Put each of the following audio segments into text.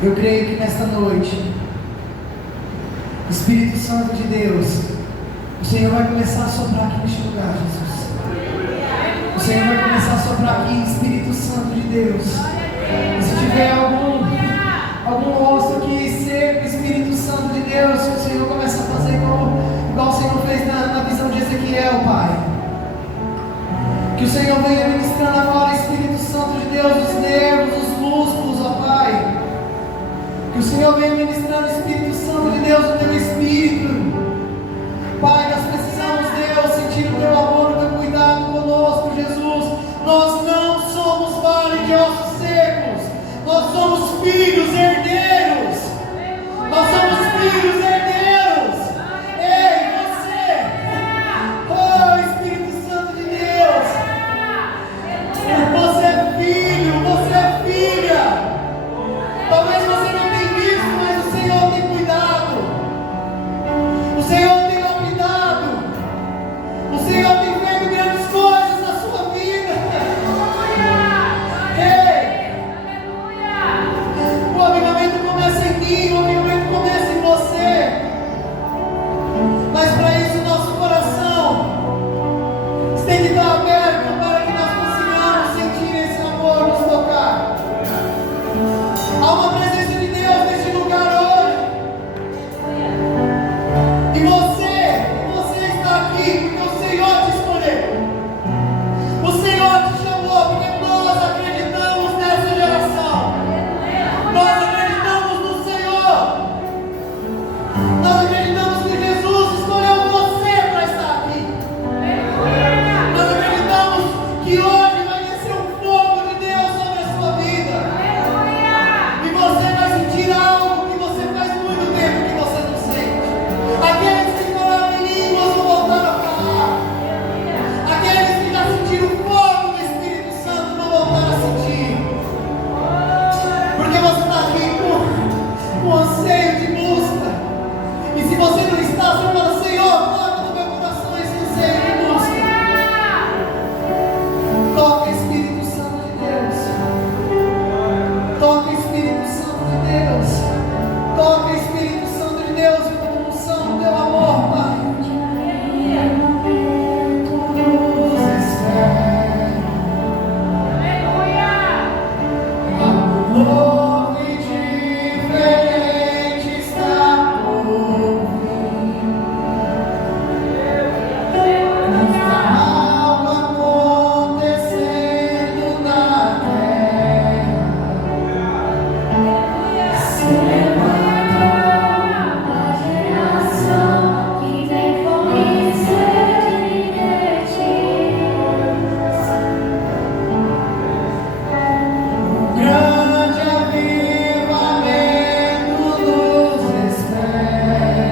Eu creio que nesta noite, Espírito Santo de Deus, o Senhor vai começar a soprar aqui neste lugar, Jesus. O Senhor vai começar a soprar aqui, Espírito Santo de Deus. E se tiver algum osso aqui seco, Espírito Santo de Deus, que o Senhor começa a fazer igual o Senhor fez na visão de Ezequiel, Pai. Que o Senhor venha ministrando agora, Espírito Santo de Deus, os nervos, os músculos, ó Pai. Que o Senhor venha ministrando, Espírito Santo de Deus, o teu Espírito. Pai, nós precisamos, Deus, sentir o teu amor, o teu cuidado conosco, Jesus. Nós não somos vale de ossos secos. Nós somos filhos herdeiros. Nós somos filhos herdeiros. Ei, você. Oh, Espírito Santo de Deus. Você é filho, você é filha. Talvez você não tenha visto, mas o Senhor tem cuidado. O Senhor tem lapidado. O Senhor tem feito grandes coisas na sua vida. Ei! O avivamento começa em mim, o avivamento começa em você. Mas para isso nosso coração tem que estar aberto para que nós consigamos sentir esse amor nos tocar. Há uma presença de Deus neste lugar hoje. E você está aqui porque o Senhor te escolheu. O Senhor te chamou porque nós acreditamos nessa geração. Nós acreditamos no Senhor. Nós acreditamos que Jesus escolheu você para estar aqui. Nós acreditamos que hoje vai descer um fogo de Deus sobre a sua vida. E você vai sentir algo que você faz muito tempo que você não sente. Aqueles que falaram em línguas vão voltar a falar. Aqueles que já sentiram o fogo do Espírito Santo vão voltar a sentir. Porque você está aqui com anseio de busca. E se você não está, você fala: Senhor, toca no meu coração esse anseio de busca. Toca, Espírito Santo de Deus. Toca, Espírito Santo de Deus. Toca, Espírito Santo de Deus, com unção do teu amor, Pai. Nos espera. Algo novo e diferente está por vir. Está algo acontecendo na terra. Se levantou uma geração que tem fome e sede de ti. Um grande avivamento nos espera.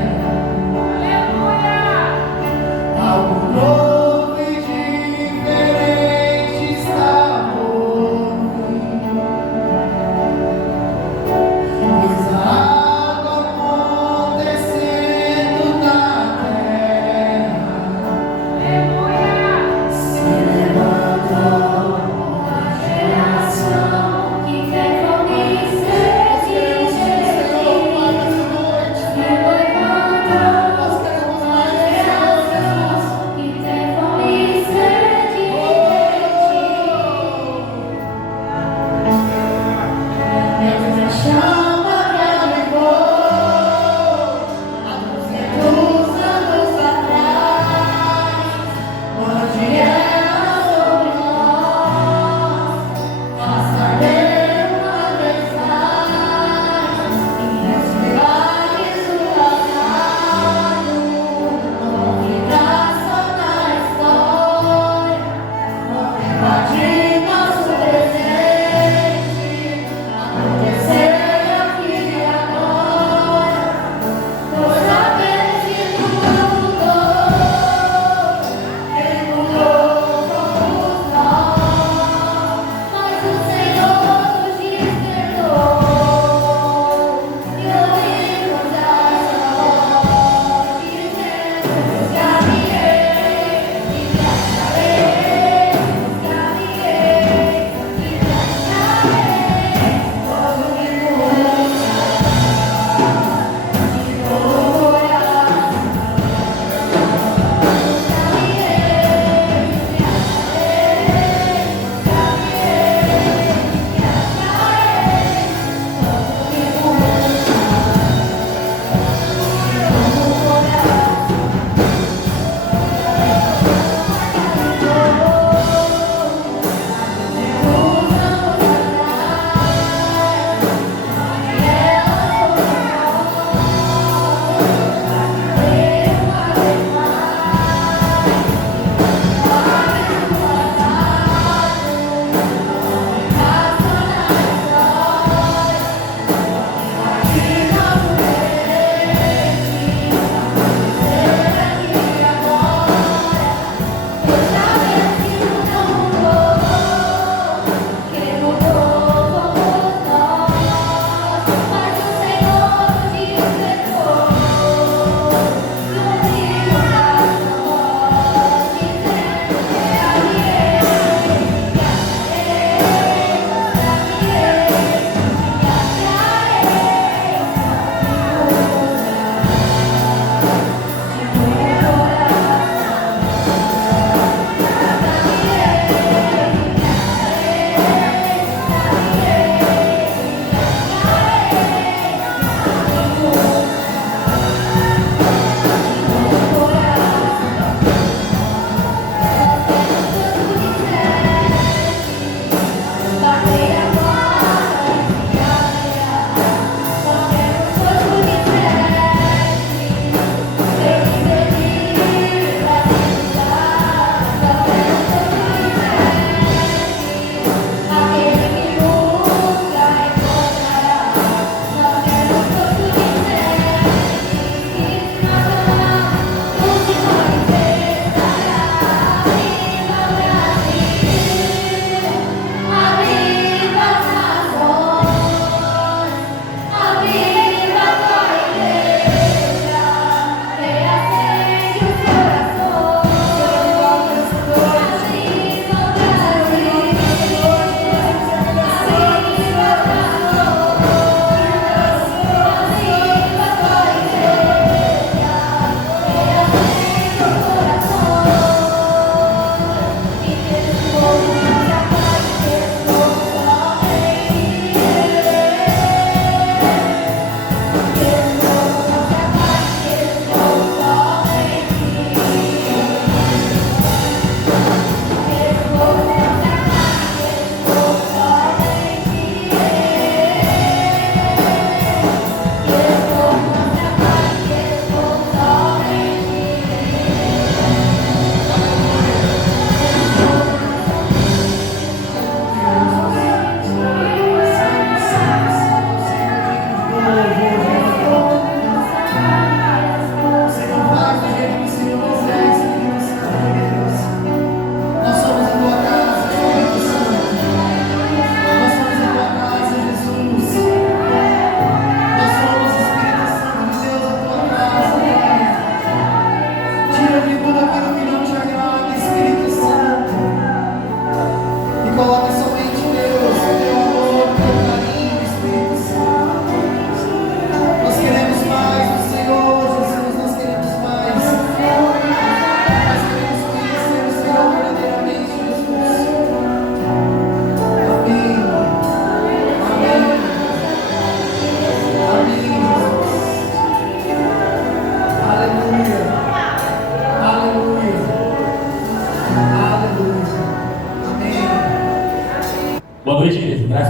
Algo novo e diferente está por vir. Pois há algo acontecendo na terra. Se levantou uma geração que tem fome e sede de ti. Se levantou uma geração que tem fome e sede de ti. A chama que avivou há 200 anos atrás, onde ela sobre nós, faça arder uma vez mais, e os milagres do passado vão ficar só na história, vão invadir nosso presente, acontecer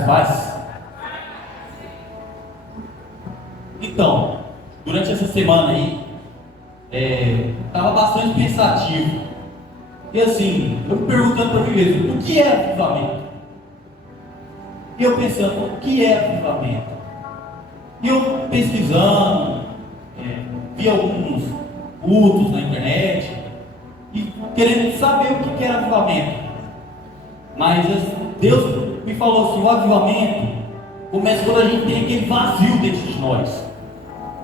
paz? Então, durante essa semana aí, estava bastante pensativo. E assim, eu me perguntando para mim mesmo, o que é avivamento? E eu pensando, o que é avivamento? E eu pesquisando, vi alguns cultos na internet, e querendo saber o que era avivamento. Mas Deus me falou assim, o avivamento começa quando a gente tem aquele vazio dentro de nós.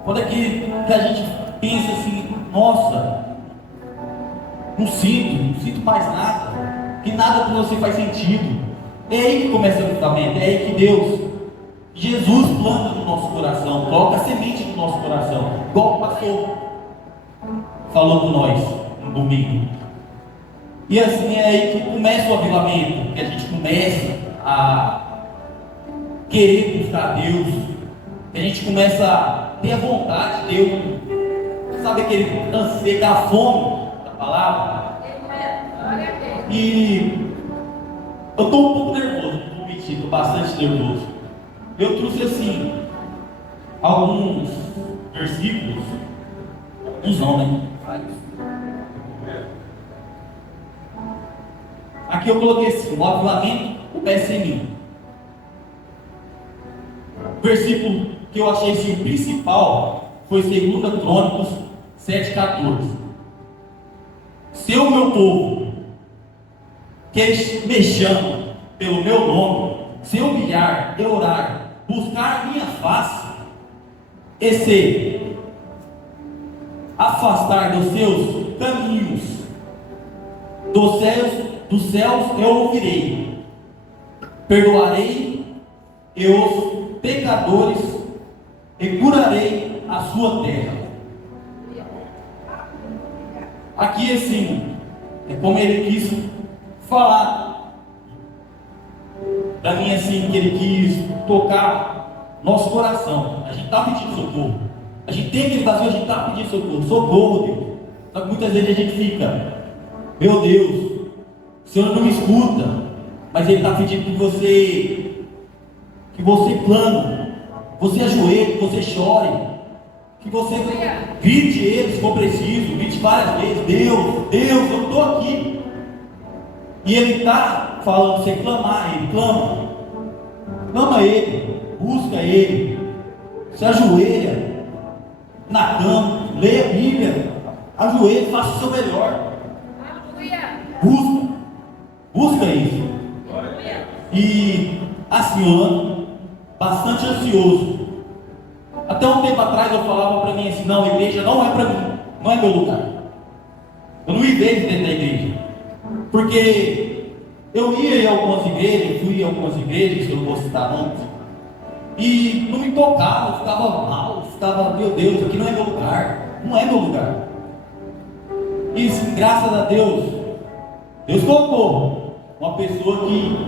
Quando é que a gente pensa assim, nossa, não sinto mais nada, que nada para você faz sentido. É aí que começa o avivamento, é aí que Jesus planta no nosso coração, coloca a semente no nosso coração, igual o pastor falou com nós no domingo. E assim é aí que começa o avivamento, que a gente começa a querer buscar Deus, que a gente começa a ter a vontade de Deus, sabe aquele anseio, aquela fome da palavra. E eu estou um pouco nervoso, não vou mentir, estou bastante nervoso. Eu trouxe assim alguns versículos, alguns não, né? Vários. Aqui eu coloquei assim, o avivamento começa em mim. O versículo que eu achei assim, principal foi 2 Crônicos 7,14. Se o meu povo, que me chama pelo meu nome, se humilhar, e orar, buscar a minha face, e se afastar dos seus caminhos, dos céus eu ouvirei, perdoarei os pecadores e curarei a sua terra. Aqui assim, é como ele quis falar para mim assim, que ele quis tocar nosso coração. A gente está pedindo socorro, a gente tem aquele vazio, a gente está pedindo socorro, Deus. Só que muitas vezes a gente fica, meu Deus, o Senhor não me escuta, mas Ele está pedindo que você clame, você ajoelhe, que você chore, que você grite Ele se for preciso, grite várias vezes, Deus, eu estou aqui. E Ele está falando, você clamar Ele, clama Ele, busca Ele, se ajoelha na cama, leia a Bíblia, ajoelhe, faça o seu melhor, busca isso. E assim, eu ando bastante ansioso. Até um tempo atrás eu falava para mim assim, não, a igreja não é para mim, não é meu lugar. Eu não me vejo dentro da igreja, porque eu ia em algumas igrejas, fui em algumas igrejas, que eu não vou citar nomes, e não me tocava, eu ficava mal, meu Deus, aqui não é meu lugar, não é meu lugar. E graças a Deus colocou uma pessoa que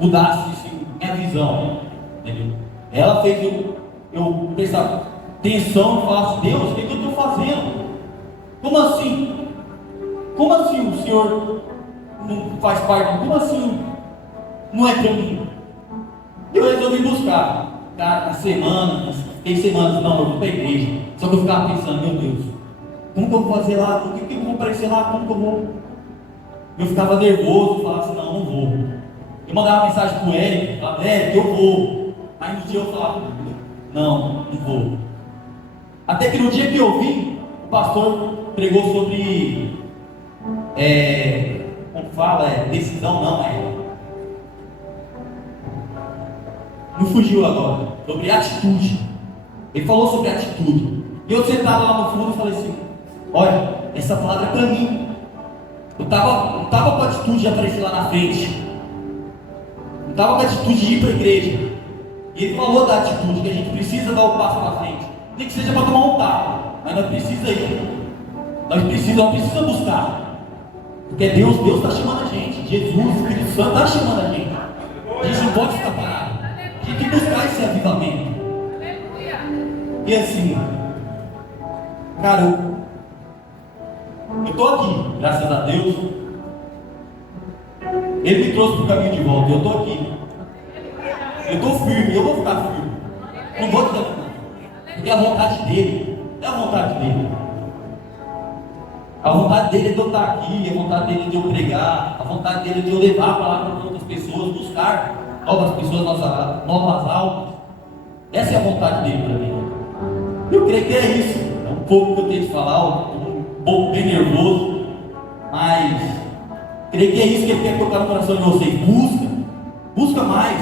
mudasse assim, minha visão, entendeu? Ela fez eu prestar atenção e falar assim, Deus, o que eu estou fazendo? Como assim? Como assim o Senhor não faz parte? Como assim não é para mim? Eu resolvi buscar. Cara, tem semanas, não, eu vou para a igreja. Só que eu ficava pensando, meu Deus, como que eu vou fazer lá? O que eu vou aparecer lá? Como que eu vou? Eu ficava nervoso, falava assim, não vou. Eu mandava mensagem para o Eric, falava, Eric, eu vou. Aí no dia eu falava, não vou. Até que no dia que eu vim, o pastor pregou sobre, como fala, decisão não, não fugiu agora, sobre atitude. Ele falou sobre atitude. E eu sentado lá no fundo e falei assim, olha, essa palavra é para mim. Eu não estava com a atitude de aparecer lá na frente. Não estava com a atitude de ir para a igreja. E ele falou da atitude, que a gente precisa dar o passo na frente. Nem que seja para tomar um tapa, mas nós precisamos ir. Nós precisamos buscar. Porque Deus está chamando a gente. Jesus, o Espírito Santo está chamando a gente. A gente não pode ficar parado. A gente tem que buscar esse avivamento. E assim, cara, eu estou aqui, graças a Deus. Ele me trouxe para o caminho de volta, eu estou aqui. Eu estou firme, eu vou ficar firme. Não vou desanimar. Porque é a vontade dele. É a vontade dele. A vontade dele é de eu estar aqui, a vontade dele é de eu pregar, a vontade dele é de eu levar a palavra para outras pessoas, buscar novas pessoas, novas almas. Essa é a vontade dele para mim. Eu creio que é isso. É um pouco que eu tenho que falar, um pouco bem nervoso, mas creio que é isso que ele quer colocar no coração de vocês. Busca mais,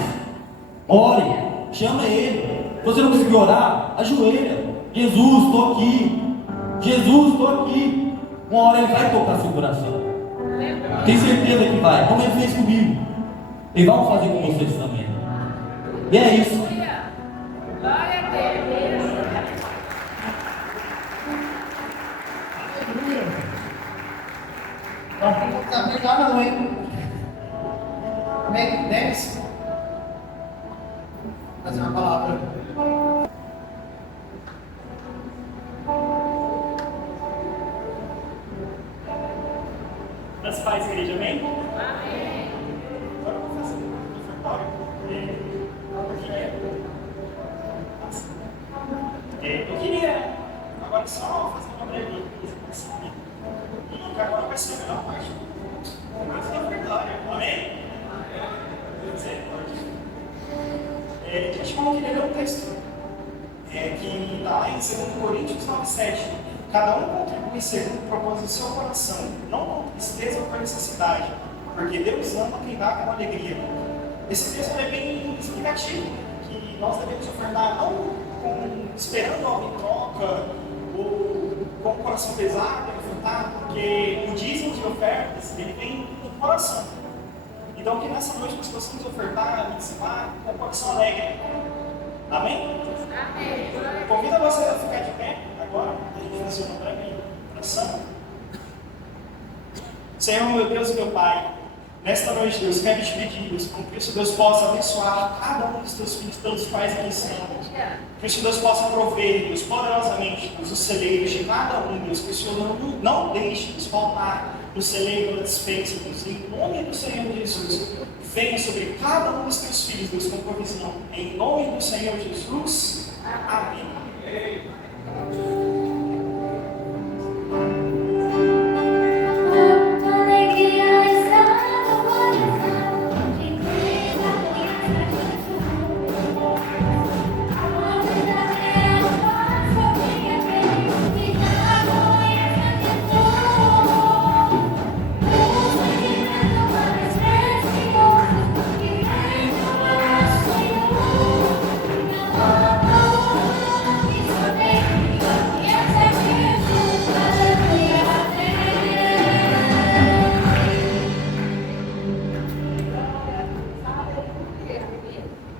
ore, chama ele. Se você não conseguir orar, ajoelha. Jesus, estou aqui. Jesus, estou aqui. Uma hora ele vai tocar seu coração. Tenho certeza que vai, como ele fez comigo. Ele vai fazer com vocês também. E é isso. Glória a Deus. Nós temos que aplicar não, hein? Amém? Denis? Fazer uma palavra. Das pais, igreja, amém? Amém. Agora eu vou fazer um ofertório. Eu queria agora só fazer uma breve coisa. E agora vai ser a melhor parte do ofertório. Amém? Gente, eu queria ler um texto que está lá em 2 Coríntios 9:7. Cada um contribui segundo o propósito do seu coração, não com tristeza ou por necessidade, porque Deus ama quem dá com alegria. Esse texto é bem explicativo, que nós devemos ofertar não esperando algo em troca, ou com o coração pesado, ofertar, porque o dízimo de ofertas, ele vem do coração. Então, que nessa noite nós possamos ofertar, dizimar, com o coração alegre. Amém? Amém. Convido você a ficar de pé agora, a gente fazer uma breve oração. Senhor, meu Deus e meu Pai, nesta noite, Deus, quero te pedir, Deus, com que o Deus possa abençoar cada um dos teus filhos pelos quais aqui estão. Que o Senhor Deus possa prover, Deus, poderosamente, Deus, os celeiros de cada um, Deus, que o Senhor não deixe nos faltar no celeiro da dispensa, Deus, em nome do Senhor Jesus. Venha sobre cada um dos teus filhos, Deus, com provisão. Em nome do Senhor Jesus. Amém.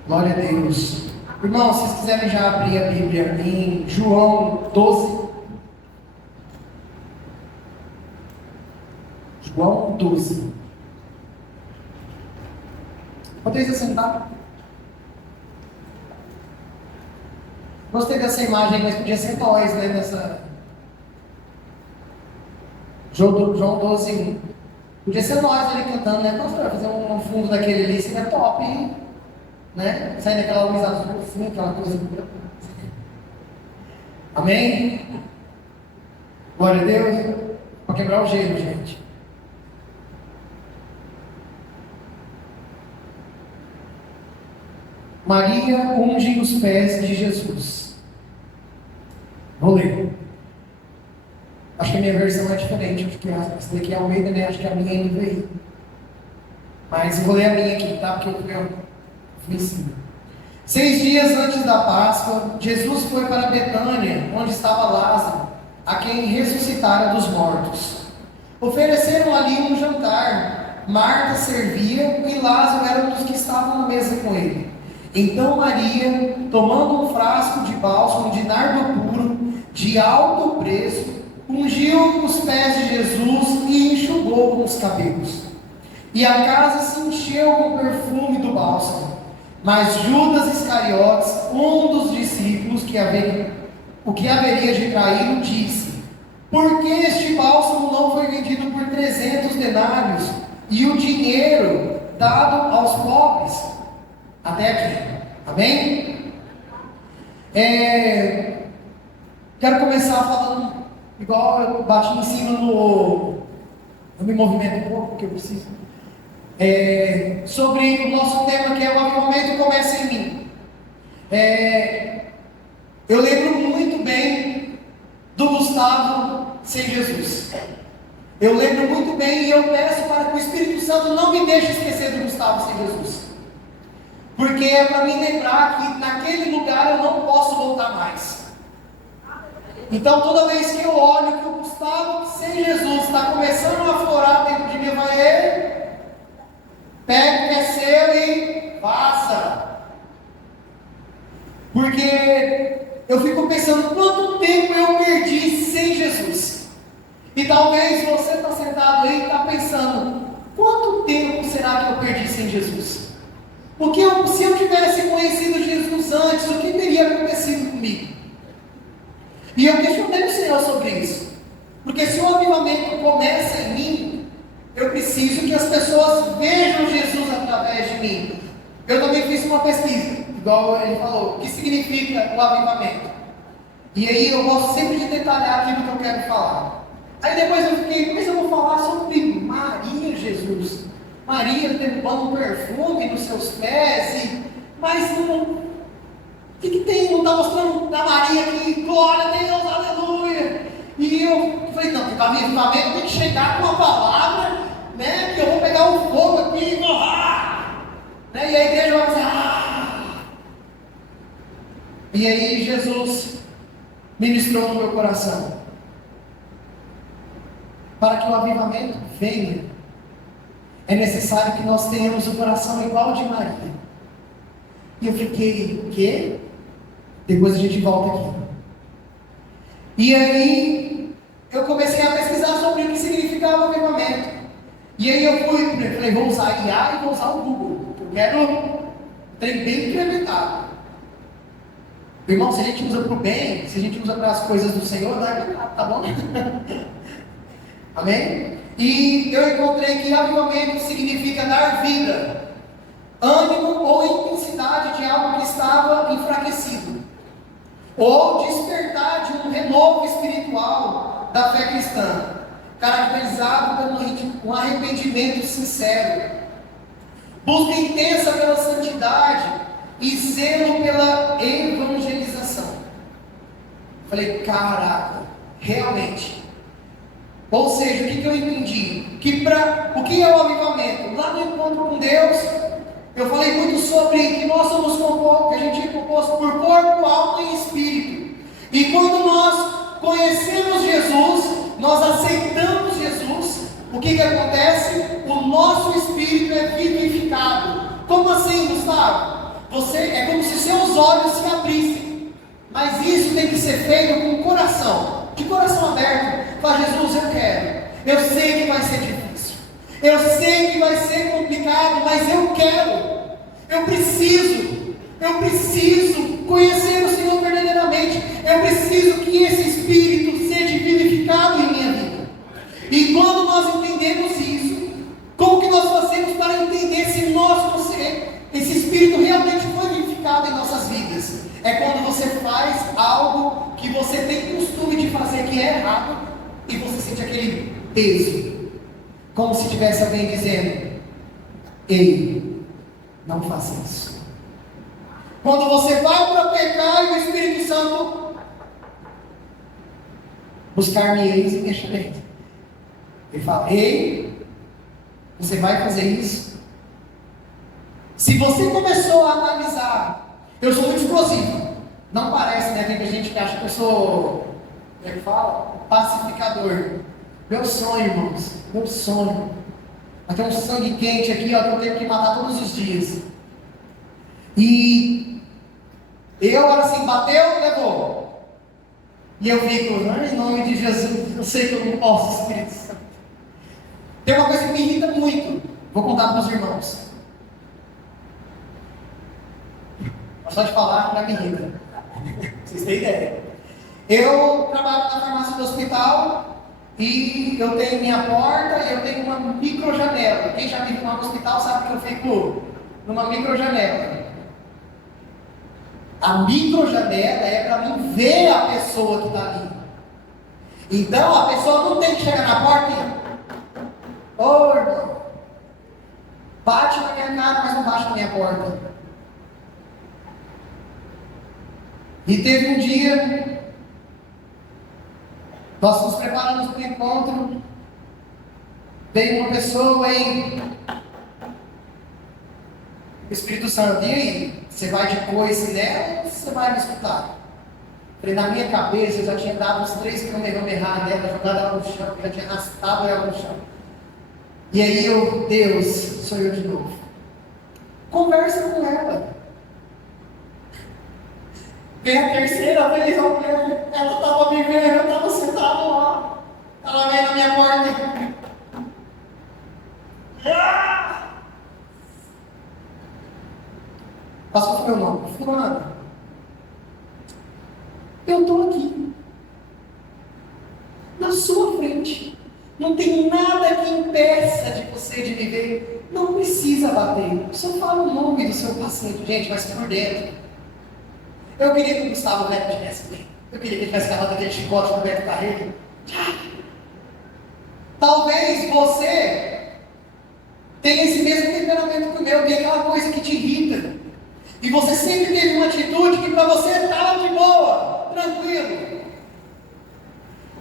Glória a Deus. Irmãos, se vocês quiserem já abrir a Bíblia em João 12. João 12. Podem se sentar? Gostei dessa imagem, mas podia ser nós, né? Nessa... João 12, 1. Podia ser nós ali cantando, né? Pastor, fazer um fundo daquele ali, seria top, hein? Né? Sair daquela luz azul assim, aquela coisa. Amém? Glória a Deus. Para quebrar o gelo, gente. Maria unge os pés de Jesus. Vou ler. Acho que a minha versão é diferente. Acho que essa daqui é Almeida, né? Acho que a minha é NVI. Mas eu vou ler a minha aqui, tá? Porque eu fui 6 dias antes da Páscoa, Jesus foi para Betânia, onde estava Lázaro, a quem ressuscitara dos mortos. Ofereceram ali um jantar. Marta servia e Lázaro era um dos que estavam na mesa com ele. Então Maria, tomando um frasco de bálsamo de nardo puro, de alto preço, ungiu os pés de Jesus e enxugou com os cabelos. E a casa se encheu com o perfume do bálsamo. Mas Judas Iscariotes, um dos discípulos o que haveria de traí-lo, disse: por que este bálsamo não foi vendido por 300 denários e o dinheiro dado aos pobres? Até aqui. Amém? Quero começar falando, igual eu bati em cima no... Eu me movimento um pouco, porque eu preciso. Sobre o nosso tema, que é o avivamento começa em mim. Eu lembro muito bem do Gustavo sem Jesus. Eu lembro muito bem e eu peço para que o Espírito Santo não me deixe esquecer do Gustavo sem Jesus. Porque é para me lembrar que naquele lugar eu não posso voltar mais. Então toda vez que eu olho que o Gustavo sem Jesus está começando a aflorar dentro de mim, vai ele, pega o que é seu e passa. Porque eu fico pensando quanto tempo eu perdi sem Jesus. E talvez você está sentado aí e está pensando, quanto tempo será que eu perdi sem Jesus? Porque se eu tivesse conhecido Jesus antes, o que teria acontecido comigo? E eu questionei o Senhor sobre isso. Porque se o avivamento começa em mim, eu preciso que as pessoas vejam Jesus através de mim. Eu também fiz uma pesquisa, igual ele falou, o que significa o avivamento. E aí eu gosto sempre de detalhar aquilo que eu quero falar. Aí depois eu fiquei, mas eu vou falar sobre Maria Jesus. Maria derrubando um perfume nos seus pés, mas não, o que tem? Não está mostrando da Maria aqui, glória a Deus, aleluia. E eu falei, não, porque o avivamento tem que chegar com uma palavra, né? Que eu vou pegar o fogo aqui e vou, né? E a igreja vai dizer, E aí Jesus ministrou no meu coração. Para que o avivamento venha, é necessário que nós tenhamos o coração igual de Maria. E eu fiquei, o quê? Depois a gente volta aqui. E aí, eu comecei a pesquisar sobre o que significava o avivamento. E aí eu falei, vou usar a IA e vou usar o Google. Eu quero trem bem incrementado. Irmão, se a gente usa para o bem, se a gente usa para as coisas do Senhor, tá bom? Amém? E eu encontrei que avivamento significa dar vida, ânimo ou intensidade de algo que estava enfraquecido, ou despertar de um renovo espiritual da fé cristã, caracterizado por um arrependimento sincero, busca intensa pela santidade e zelo pela evangelização. Falei, caraca, realmente. Ou seja, o que eu entendi? O que é o avivamento? Lá no encontro com Deus, eu falei muito sobre que nós somos compostos, que a gente é composto por corpo, alma e espírito. E quando nós conhecemos Jesus, nós aceitamos Jesus, o que acontece? O nosso espírito é vivificado. Como assim, Gustavo? É como se seus olhos se abrissem. Mas isso tem que ser feito com o coração, de coração aberto. Fala, Jesus, eu quero. Eu sei que vai ser difícil. Eu sei que vai ser complicado, mas eu quero. Eu preciso conhecer o Senhor verdadeiramente. Eu preciso que esse Espírito seja vivificado em minha vida. E quando nós entendemos isso, como que nós fazemos para entender se esse Espírito realmente foi vivificado em nossas vidas? É quando você faz algo que você tem costume de fazer que é errado, e você sente aquele peso, como se tivesse alguém dizendo, ei, não faça isso. Quando você vai para pecar e o Espírito Santo, buscar-me-eis e me achareis. Ele fala, ei, você vai fazer isso? Se você começou a analisar, eu sou muito explosivo, não parece, né? Tem gente que acha que eu sou, como é que fala? Pacificador. Meu sonho, irmãos, meu sonho. Vai ter um sangue quente aqui, ó, que eu tenho que matar todos os dias. E eu, assim, bateu, levou. E eu fico, em nome de Jesus, eu sei que eu não posso, Espírito Santo. Tem uma coisa que me irrita muito, vou contar para os irmãos. Só de falar, já me irrita. Vocês têm ideia. Eu trabalho na farmácia do hospital e eu tenho minha porta e eu tenho uma micro janela. Quem já vive no hospital sabe que eu fico numa micro janela. A microjanela é para mim ver a pessoa que está ali. Então a pessoa não tem que chegar na porta e... Ô irmão, bate na minha cara, mas não bate na minha porta. E teve um dia, nós nos preparamos para o encontro, veio uma pessoa e o Espírito Santo, e aí? Você vai de coice nela ou você vai me escutar? Falei, na minha cabeça eu já tinha dado uns 3 km errado nela, jogado ela no chão, já tinha arrastado ela no chão. E aí eu, Deus, sou eu de novo. Conversa com ela. Vem a terceira vez, ela estava me vendo, eu estava sentado lá. Ela veio na minha porta. Passou o meu nome, fulano. Eu estou aqui, na sua frente. Não tem nada que impeça de você de me ver. Não precisa bater. Só fala o nome do seu paciente, gente, mas por dentro. Eu queria que o Gustavo Neto tivesse bem. Eu queria que ele tivesse agarrado aquele chicote do Beto Carreiro. Talvez você tenha esse mesmo temperamento que o meu, tem aquela coisa que te irrita. E você sempre teve uma atitude que para você estava de boa, tranquilo.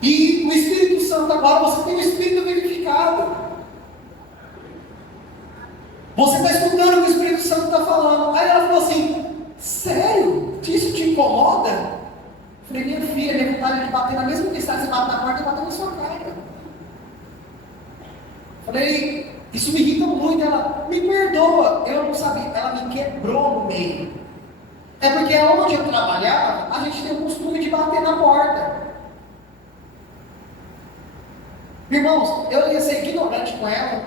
E o Espírito Santo agora, você tem o Espírito vivificado. Você está escutando o que o Espírito Santo está falando. Aí ela falou assim, sério? Isso te incomoda? Eu falei, minha filha, minha vontade de bater na mesma questão, você bate na porta e bater na sua cara. Eu falei, isso me irrita muito. Ela, me perdoa. Eu não sabia, ela me quebrou no meio. É porque onde eu trabalhava, a gente tem o costume de bater na porta. Irmãos, eu ia ser ignorante com ela,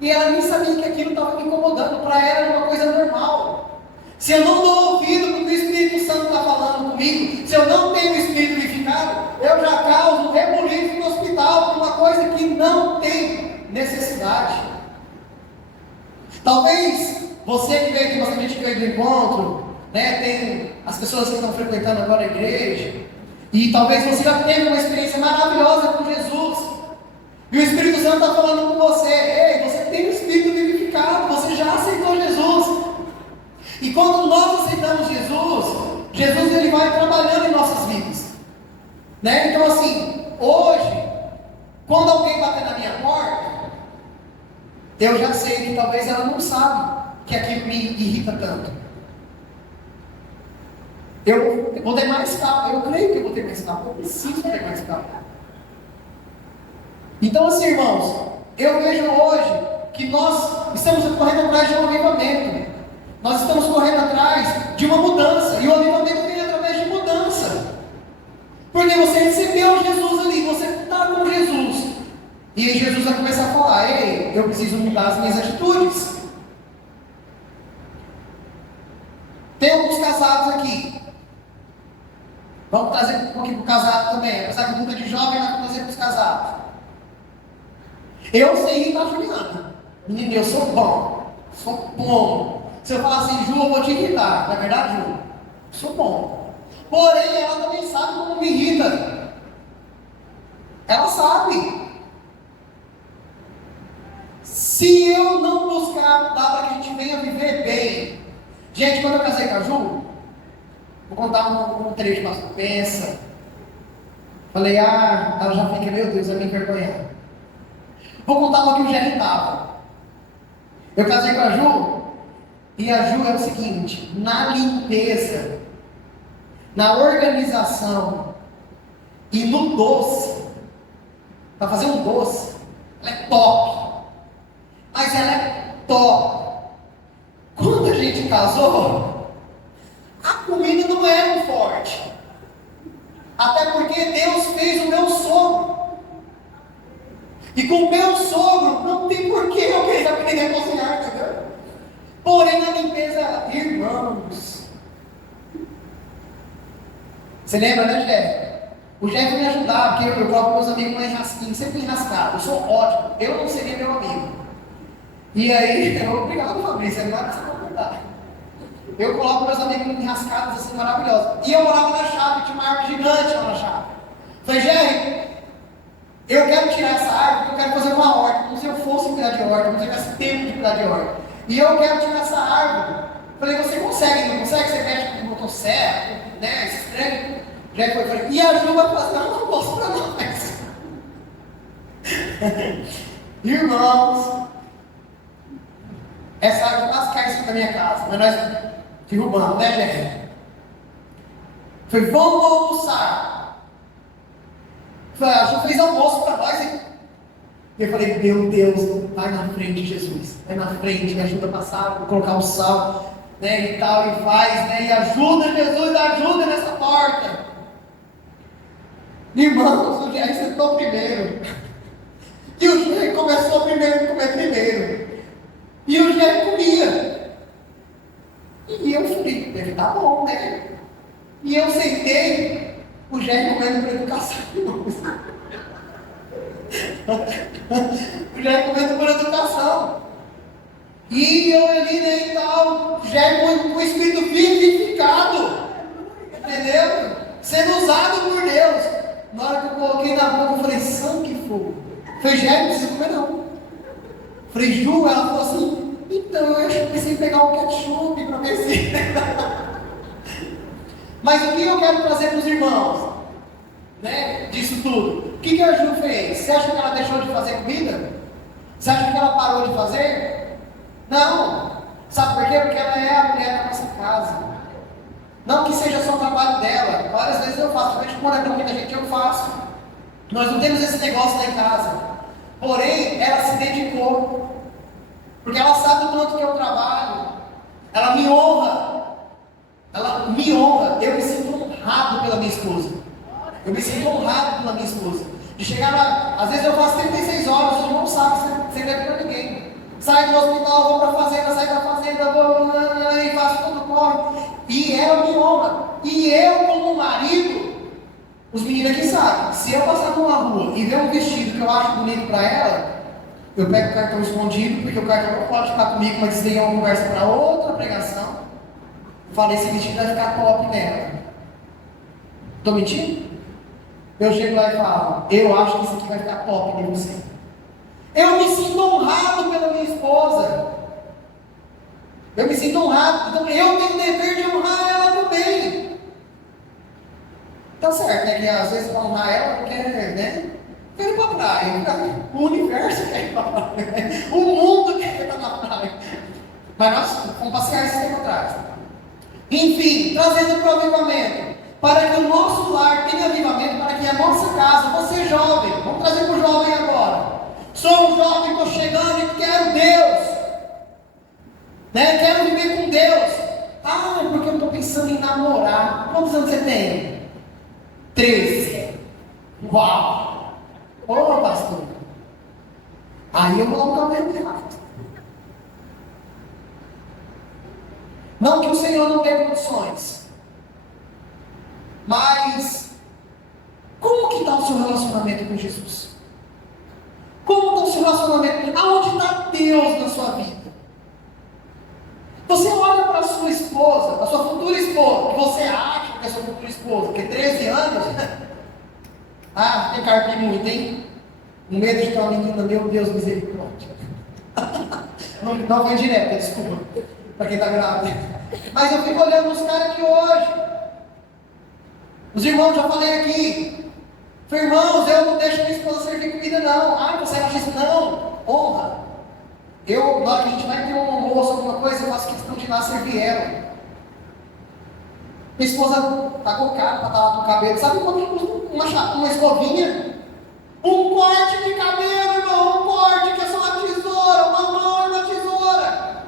e ela nem sabia que aquilo estava me incomodando. Para ela era uma coisa normal. Se eu não dou ouvido para o que o Espírito Santo está falando comigo, se eu não tenho o Espírito vivificado, eu já causo rebuliço no hospital por uma coisa que não tem necessidade. Talvez você que veio, tem bastante gente que veio do encontro, né, tem as pessoas que estão frequentando agora a igreja, e talvez você já teve uma experiência maravilhosa com Jesus. E o Espírito Santo está falando com você, ei, você tem o Espírito vivificado, você já aceitou Jesus. E quando nós aceitamos Jesus, Jesus ele vai trabalhando em nossas vidas. Né? Então assim, hoje, quando alguém bater na minha porta, eu já sei que talvez ela não sabe que aquilo me irrita tanto. Eu vou ter mais calma, eu creio que eu vou ter mais calma, eu preciso ter mais calma. Então assim, irmãos, eu vejo hoje que nós estamos correndo atrás de um avivamento. Nós estamos correndo atrás de uma mudança. E o avivamento vem através de mudança. Porque você recebeu Jesus ali, você está com Jesus. E aí Jesus vai começar a falar, ei, eu preciso mudar as minhas atitudes. Tem alguns casados aqui. Vamos trazer um pouquinho para o casado também. Apesar que o grupo é de jovem, nós vamos trazer para os casados. Eu sei irritar a Juliana. Menino, eu sou bom. Sou bom. Se eu falar assim, Ju, eu vou te irritar. Não é verdade, Ju? Sou bom. Porém, ela também sabe como me irrita. Ela sabe. Se eu não buscar mudar para que a gente venha viver bem. Gente, quando eu casei com a Ju, vou contar um trecho, mas pensa. Falei, ela já fica, meu Deus, vai me envergonhar. Vou contar uma que o Jerry estava. Eu casei com a Ju, e a Ju é o seguinte, na limpeza, na organização e no doce, para fazer um doce, ela é top. Mas ela é top. Quando a gente casou, a comida não era muito forte. Até porque Deus fez o meu sogro. E com o meu sogro, não tem porquê eu querer aprender a cozinhar, entendeu? Porém, na limpeza, irmãos. Você lembra, né, Jeff? O Jeff vai me ajudar, porque eu coloco meus amigos lá enrasquinho, sempre enrascado. Eu sou ótimo, eu não seria meu amigo. E aí, obrigado, Fabrício, agora você vai acordar. Eu coloco meus amigos em rascadas assim maravilhosas. E eu morava na Chave, tinha uma árvore gigante lá na Chave. Falei, Jerry, eu quero tirar essa árvore porque eu quero fazer uma horta. Como se eu fosse cuidar de horta, como se eu tivesse tempo de cuidar de horta. E eu quero tirar essa árvore. Falei, você consegue, não consegue? Você mexe com motosserra, né? Esse trem. Jerry foi, falei, e a Ju vai fazer? Não posso pra nós. Irmãos, essa árvore quase cai em cima da minha casa, mas nós derrubamos, né, Jerry? Falei, vamos almoçar. Falei, a gente fez almoço para nós, hein? Eu falei, meu Deus, vai na frente, Jesus. Vai na frente, me ajuda a passar, vou colocar o sal, né, e tal, e faz, né? E ajuda, Jesus, ajuda nessa porta. Irmãos, o Jerry sentou primeiro. E o Jerry começou primeiro a comer primeiro. E o Jerry comia. E eu falei, deve estar bom, né? E eu sentei, o Jerry comendo por educação. O Jerry comendo por educação. E eu ali, né, e tal, o Jerry com o espírito vivificado. Entendeu? Sendo usado por Deus. Na hora que eu coloquei na boca, eu falei, sangue e fogo. Falei, Jerry, não precisa comer não. Falei, Ju, ela falou assim, então eu acho que pensei em pegar um ketchup para ver se... Mas o que eu quero trazer para os irmãos, né, disso tudo? O que a Ju fez? Você acha que ela deixou de fazer comida? Você acha que ela parou de fazer? Não. Sabe por quê? Porque ela é a mulher da nossa casa. Não que seja só o trabalho dela. Várias vezes eu faço, principalmente quando é com muita gente eu faço. Nós não temos esse negócio lá em casa. Porém, ela se dedicou. Porque ela sabe o quanto que eu trabalho. Ela me honra. Ela me honra. Eu me sinto honrado pela minha esposa. Eu me sinto honrado pela minha esposa. De chegar lá, às vezes eu faço 36 horas, a gente não sabe sem ver para ninguém. Saio do hospital, vou para a fazenda, saio da fazenda, vou e faço tudo corre. E ela me honra. E eu, como marido, os meninos aqui sabem, se eu passar numa rua e ver um vestido que eu acho bonito para ela, eu pego o cartão escondido, porque o cartão não pode ficar comigo, mas isso daí é uma conversa para outra pregação. Eu falei, esse vestido vai ficar top nela. Estou mentindo? Eu chego lá e falo, eu acho que isso aqui vai ficar top em você. Eu me sinto honrado pela minha esposa. Eu me sinto honrado. Então eu tenho o dever de honrar ela também. Tá certo, né? Que às vezes para honrar ela não quer, né? Quer ir para a praia. O universo quer ir para a praia. O mundo quer ir para a praia. Mas nós vamos passear esse tempo atrás. Enfim, trazendo para o avivamento. Para que o nosso lar tenha avivamento, para que a nossa casa, você jovem, vamos trazer para o jovem agora. Sou um jovem, estou chegando e quero Deus. Né? Quero viver com Deus. Ah, é porque eu estou pensando em namorar. Quantos anos você tem? 13. Uau! Ô pastor. Aí eu vou dar um cabelo errado. Não que o Senhor não tenha condições. Mas como que está o seu relacionamento com Jesus? Como está o seu relacionamento? Aonde está Deus na sua vida? Você olha para a sua esposa, a sua futura esposa, que você acha que é a sua futura esposa, porque 13 anos, ah, tem carpir muito, hein? No medo de ter uma menina, meu Deus, misericórdia. Não foi direto, desculpa, para quem está grávida. Mas eu fico olhando os caras aqui hoje. Os irmãos, já falei aqui. Irmãos, eu não deixo minha esposa servir comida, não. Ah, você acha isso? Não. Honra. Eu, na hora que a gente vai ter um almoço, alguma coisa, eu faço questão de ir lá servir ela. Minha esposa tá com cara para estar lá com o cabelo. Sabe quanto custa uma escovinha? Um corte de cabelo, irmão. Um corte que é só uma tesoura. Uma mão e uma tesoura.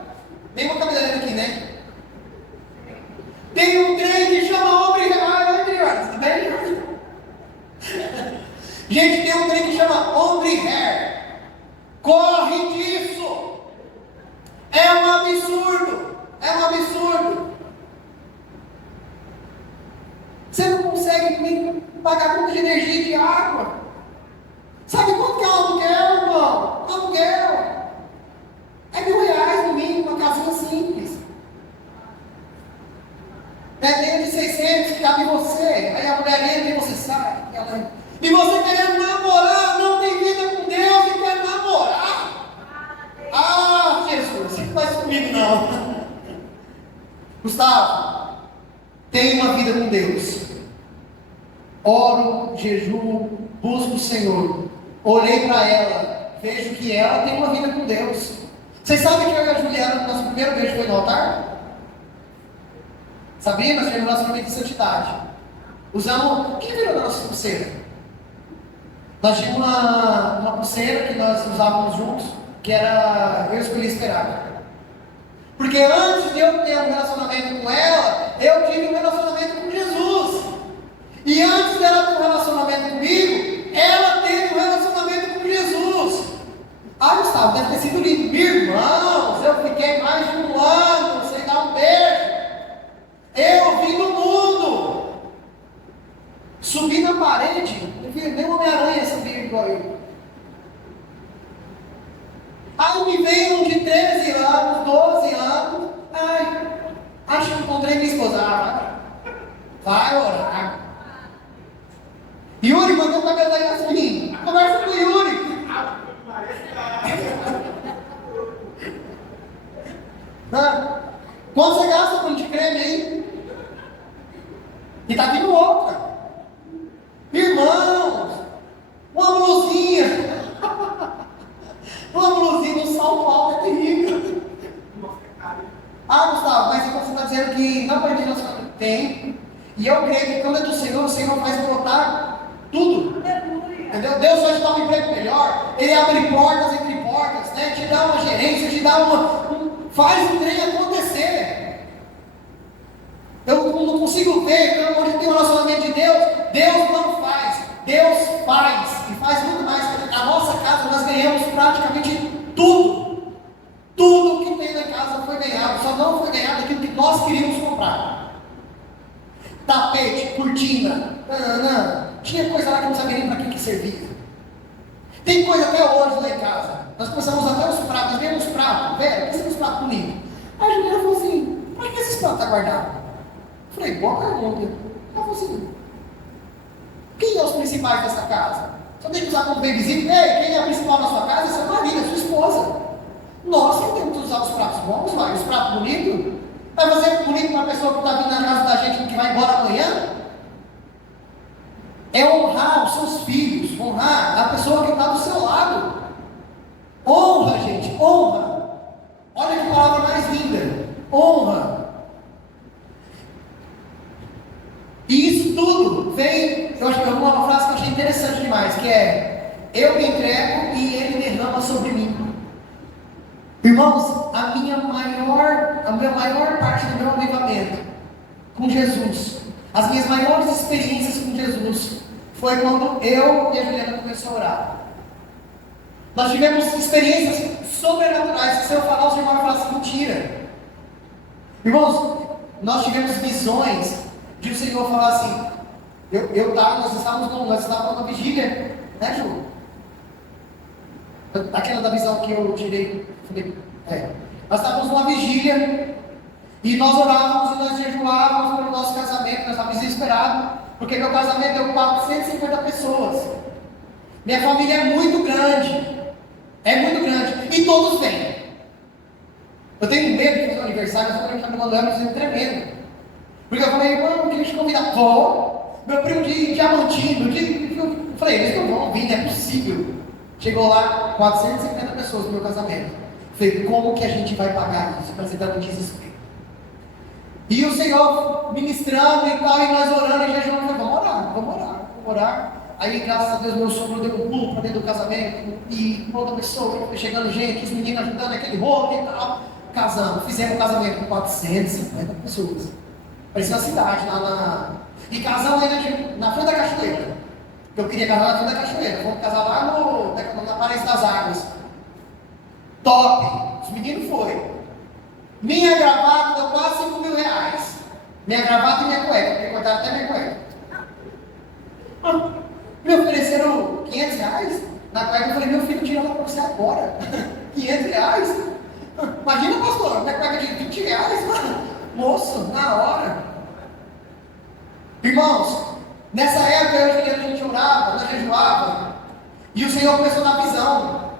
Tem uma cabeleireira aqui, né? Tem um trem que chama Ombre Hair. Gente, tem um trem que chama Ombre Hair. Corre disso. É um absurdo. É um absurdo. Você não consegue nem pagar conta de energia e de água. Sabe quanto que é um aluguel, irmão? Um aluguel. É R$1.000 no mínimo, uma casinha simples. Tenha de 600 que cabe em você. Aí a mulher entra e você sai. E você querendo namorar, não tem vida com Deus e quer namorar. Ah, Jesus, não faz comigo não. Gustavo, tenha uma vida com Deus. Oro, jejuo, busco o Senhor. Olhei para ela, vejo que ela tem uma vida com Deus. Vocês sabem que eu e a Juliana, nosso primeiro beijo foi no altar? Sabia? Nós tivemos um relacionamento de santidade. Usamos. O que virou da nossa pulseira? Nós tínhamos uma pulseira que nós usávamos juntos, que era Eu Escolhi Esperar. Porque antes de eu ter um relacionamento com ela, eu tive um relacionamento com Jesus. E antes dela ter um relacionamento comigo, ela teve um relacionamento com Jesus. Ah, Gustavo, deve ter sido lindo. Irmãos, eu fiquei mais de um ano sem dar um beijo. Eu vim do mundo. Subi na parede, eu vi nem uma Homem-Aranha subir igual eu. Aí me veio um de 13 anos, 12 anos. Ai, acho que encontrei minha esposa. Ah, vai orar. Yuri, mandou o cabelo da Yasmin. Conversa com o Yuri. Quanto você gasta com de creme aí? E tá vindo outra. Irmãos, uma blusinha. Uma blusinha no salto alto é terrível. Ah, Gustavo, mas você está dizendo que não pode relacionamento? Tem. E eu creio que quando é do Senhor, o Senhor faz brotar tudo. Entendeu? Deus vai te dar um emprego melhor. Ele abre portas entre portas, né? Te dá uma gerência, te dá faz o trem acontecer. Eu não consigo ver onde tem o relacionamento de Deus. Deus não faz. Deus faz. E faz muito mais. Na nossa casa nós ganhamos praticamente tudo. Tudo que tem na casa foi ganhado. Só não foi ganhado aquilo que nós queríamos comprar. Tapete, cortina. Tinha coisa lá que eu não sabia nem para que servia. Tem coisa até hoje lá em casa. Nós começamos a usar até os pratos. Nós vemos os pratos. Velho, que são os pratos bonitos? Aí a Juliana falou assim: para que esses pratos estão guardados? Eu falei: boa pergunta. Ela falou assim: quem é os principais dessa casa? Só tem que usar como babysitter. Ei, quem é a principal na sua casa? Essa Maria, sua esposa. Nós que temos que usar os pratos bons, vai. Os pratos bonitos. Vai fazer bonito para a pessoa que está vindo na casa da gente que vai embora amanhã? É honrar os seus filhos, honrar a pessoa que está do seu lado. Honra, gente, honra. Olha que palavra mais linda. Honra. E isso tudo vem, eu acho que é uma frase que eu achei interessante demais, que é: eu me entrego e ele derrama sobre mim. Irmãos, a minha maior parte do meu avivamento com Jesus, as minhas maiores experiências com Jesus, foi quando eu e a Juliana começamos a orar. Nós tivemos experiências sobrenaturais, que se eu falar, os irmãos vão falar assim: mentira. Irmãos, nós tivemos visões de o Senhor falar assim: nós estávamos numa vigília, né, Ju? Aquela da visão que eu tirei, nós estávamos numa vigília, e nós orávamos e nós jejuávamos pelo nosso casamento. Nós estávamos desesperados, porque meu casamento deu 450 pessoas. Minha família é muito grande, e todos vêm. Eu tenho medo de fazer um aniversário, mas quando a gente está me mandando, eu tremendo. Porque eu falei: irmão, eu queria te convidar. Meu primo de Diamantino, eu falei: eles não vão vir, não é possível. Chegou lá 450 pessoas no meu casamento. Eu falei: como que a gente vai pagar isso? Para você estar no desespero. E o Senhor ministrando e tal, e nós orando e jejuando. Eu falei: vamos orar. Aí, graças a Deus, meu sogro deu um pulo para dentro do casamento, e outra pessoa, foi chegando gente, os meninos ajudando aquele rolo e tal. Casando, fizemos um casamento com 450 pessoas. Parecia uma cidade e casamos ainda na frente da cachoeira. Eu queria casar na frente da cachoeira. Vamos casar lá na Paraíso das Águas. Top! Os meninos foram. Minha gravata deu quase 5 mil reais. Minha gravata e minha cueca, porque cortaram até minha cueca. Me ofereceram 500 reais na cueca. Eu falei: meu filho, tira ela para você agora. 500 reais? Imagina, pastor, minha cueca de 20 reais, mano. Moço, na hora. Irmãos, nessa época eu e a gente orava, nós jejuava, e o Senhor começou a dar visão.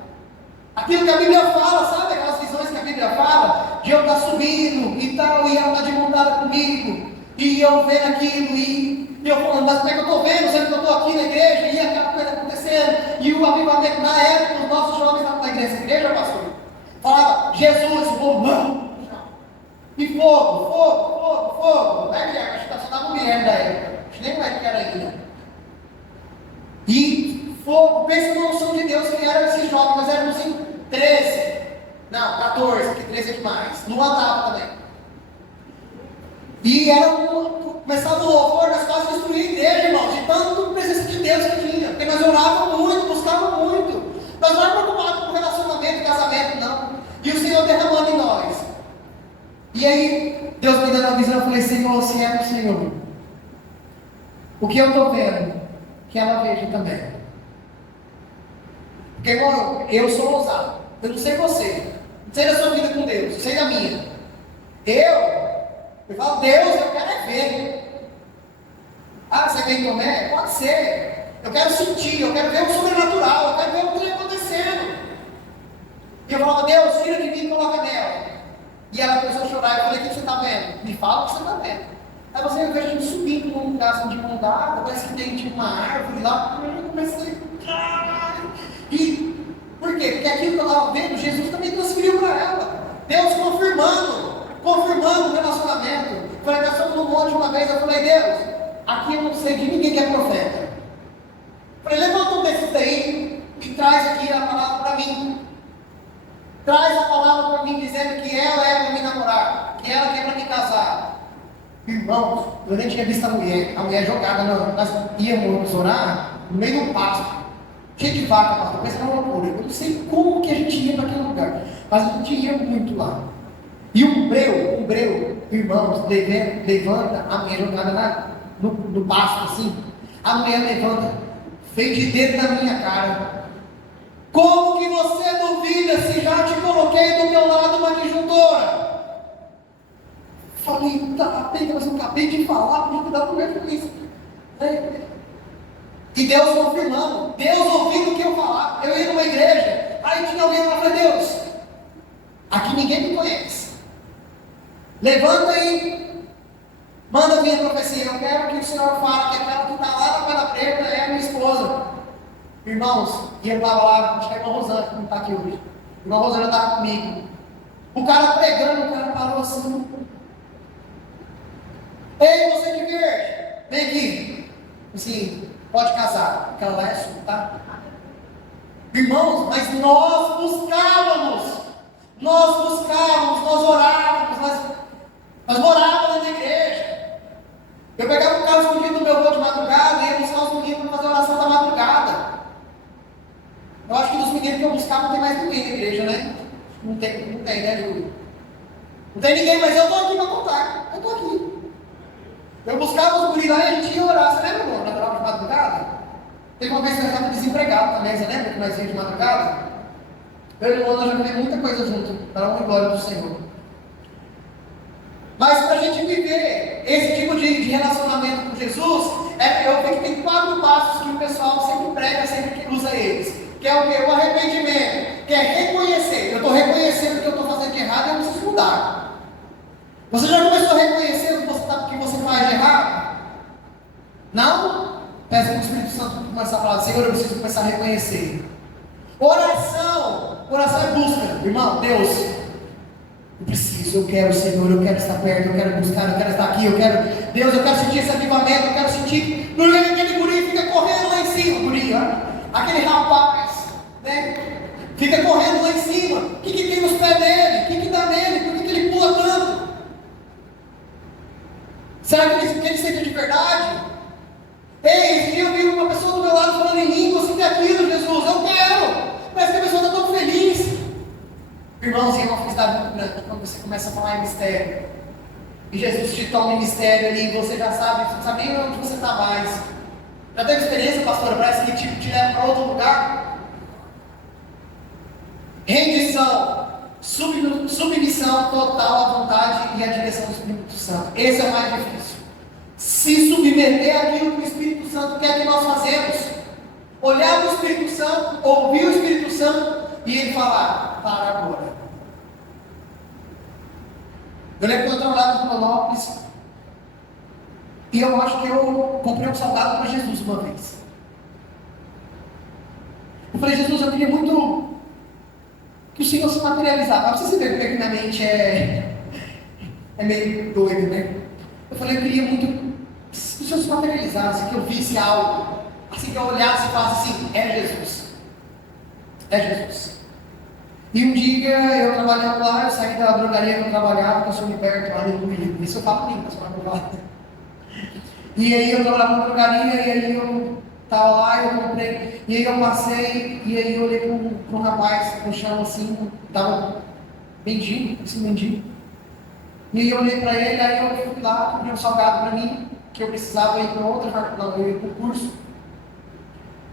Aquilo que a Bíblia fala, sabe? Aquelas visões que a Bíblia fala, de eu estar subindo e tal, e ela estar de montada comigo, e eu vendo aquilo, e eu falando, mas como é que eu estou vendo? Sendo que eu estou aqui na igreja, e aquela coisa acontecendo, e o avivamento na época, os nossos jovens na igreja, pastor, falava, Jesus, fogo, não, e fogo, né, Guilherme? Acho que só estava o Guilherme da época, acho que nem o Eric era ainda. E fogo, pensa na unção de Deus que eram esses jovens, nós éramos em 13, não, 14, porque 13 é demais, não andava também. E começava o louvor, nós quase destruímos a igreja, irmãos, de tanto presença de Deus que tinha, porque nós orávamos muito, buscávamos muito, nós não éramos preocupados com relacionamento e casamento, não, e o Senhor derramando em nós. E aí, Deus me dando uma visão, eu falei, Senhor, se é o Senhor, o que eu estou vendo, que ela veja também. Porque, irmão, eu sou ousado. Eu não sei você. Não sei da sua vida com Deus. Não sei da minha. Eu falo, Deus, eu quero é ver. Ah, você vem Tomé? Pode ser. Eu quero sentir, eu quero ver o sobrenatural, eu quero ver o que está acontecendo. E eu falava, Deus, tira de mim e coloca nela. E ela começou a chorar. Eu falei, o que você está vendo? Me fala o que você está vendo. Aí você vejo a gente subindo num lugar assim de mão dada, parece que tem tipo uma árvore lá. Eu comecei a... E por quê? Porque aquilo que eu estava vendo, Jesus também transferiu para ela. Deus confirmando o relacionamento. Eu falei, nós fomos no monte uma vez, eu falei, Deus, aqui eu não sei de ninguém que é profeta. Eu falei, levanta um desses daí e traz aqui a palavra para mim. Traz a palavra para mim dizendo que ela é para me namorar, que ela é para me casar. Irmãos, eu nem tinha visto a mulher jogada, nós íamos orar no meio do pasto. Cheio de vaca, pastor, pensa que é uma loucura. Eu não sei como que a gente ia para aquele lugar, mas a gente ia muito lá. E um breu, irmãos, levanta a mulher jogada no pasto assim. A mulher levanta, vem de dedo na minha cara. Como que você duvida se já te coloquei do meu lado uma disjuntora? Falei, tá, mas eu acabei de falar, podia dar mulher com isso. E Deus confirmando, Deus ouvindo o que eu falava. Eu ia numa igreja, aí tinha alguém lá, falei, Deus, aqui ninguém me conhece. Levanta aí, manda vir a profecia. Eu quero que o Senhor fale que aquela que está lá na Pedra Preta é a minha esposa. Irmãos, e eu estava lá, acho que é a irmã Rosana que não está aqui hoje. A irmã Rosana estava comigo. O cara pregando, o cara parou assim. Ei, você de verde, vem aqui. Assim, pode casar, porque ela é sua, tá? Irmãos, mas nós buscávamos, nós orávamos, nós morávamos na igreja. Eu pegava o carro escondido do meu avô de madrugada e ia buscar os meninos para fazer oração da madrugada. Eu acho que dos meninos que eu buscava não tem mais ninguém na igreja, né? Não tem, né, Júlio? Não tem ninguém, mas eu estou aqui para contar. Eu estou aqui. Eu buscava os guris lá e a gente ia orar. Você lembra, irmão, na prova de madrugada? Teve uma vez que nós estávamos desempregados também, você lembra que nós íamos de madrugada? Eu e o irmão, nós já fizemos muita coisa junto, para a glória do Senhor. Mas para a gente viver esse tipo de relacionamento com Jesus, eu vejo que tem 4 passos que o pessoal sempre prega, sempre que usa eles. Que é o quê? O arrependimento, que é reconhecer. Eu estou reconhecendo o que eu estou fazendo de errado e eu preciso mudar. Você já começou a reconhecer o que você faz de errado? Não? Peça para o Espírito Santo começar a falar, Senhor, eu preciso começar a reconhecer. Oração é busca. Irmão, Deus, eu preciso, eu quero, Senhor, eu quero estar perto, eu quero buscar, eu quero estar aqui, Deus, eu quero sentir esse avivamento, eu quero sentir, não é aquele guri fica correndo lá em cima, guri, ó, aquele rapaz, né, fica correndo lá em cima, o que tem nos pés dele, o que dá nele, por que ele pula tanto? Será que ele sente de verdade? Ei, esse dia eu vi uma pessoa do meu lado falando em língua, assim, aquilo, Jesus, eu quero, mas que a pessoa está tão feliz. Irmãos, é uma felicidade muito grande quando você começa a falar em mistério. E Jesus te toma em mistério ali, e você já sabe, você não sabe nem onde você está mais. Já teve experiência, pastora? Parece que te leva para outro lugar. Rendição, submissão total à vontade e à direção do Espírito Santo. Esse é o mais difícil. Se submeter submeter àquilo que o Espírito Santo quer que nós fazemos. Olhar para o Espírito Santo, ouvir o Espírito Santo e ele falar: para agora. Eu lembro quando eu trabalhava em Florianópolis e eu acho que eu comprei um salgado para Jesus uma vez. Eu falei: Jesus, eu queria muito que o Senhor se materializasse. Para você ver porque minha mente é meio doida, né? Eu falei: eu queria muito que o Senhor se materializasse, que eu visse algo, assim que eu olhasse e falasse assim: é Jesus. É Jesus. E um dia eu trabalhando lá, eu saí da drogaria que eu trabalhava, que eu sou liberto, aleluia. Isso eu falo lindo, só para falar. E aí eu trabalhava na drogaria, e aí eu estava lá, eu comprei, e aí eu passei, e aí eu olhei para um rapaz no chão assim, estava mendigo, assim, mendigo. E aí eu olhei para ele, aí eu fui lá, comprei um salgado para mim, que eu precisava ir para outra, não, eu ia para o curso.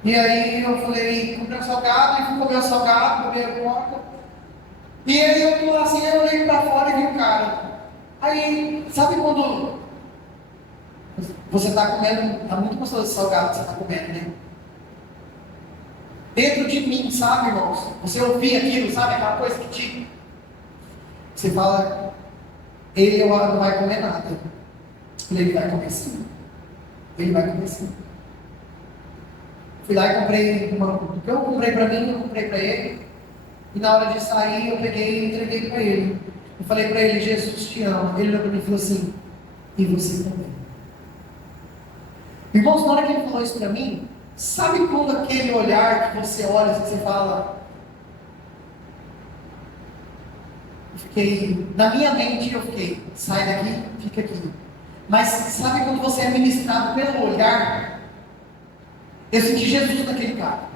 E aí eu falei, comprei um salgado, e fui comer o salgado, comer a porta. E aí eu tô assim, eu olhei para fora e vi o cara. Aí, sabe quando você está comendo, está muito gostoso esse salgado que você está comendo, né? Dentro de mim, sabe, irmãos? Você ouvir aquilo, sabe? Aquela coisa que te... Você fala, ele não vai comer nada. Ele vai comer sim. Ele vai comer sim. Fui lá e comprei o que eu comprei para mim, eu comprei para ele. E na hora de sair, eu peguei e entreguei para ele. Eu falei para ele: Jesus te ama. Ele olhou para mim e falou assim: e você também. Irmãos, na hora que ele falou isso para mim, sabe quando aquele olhar que você olha e você fala... Eu fiquei, na minha mente eu fiquei: sai daqui, fica aqui. Mas sabe quando você é ministrado pelo olhar? Eu senti Jesus naquele cara.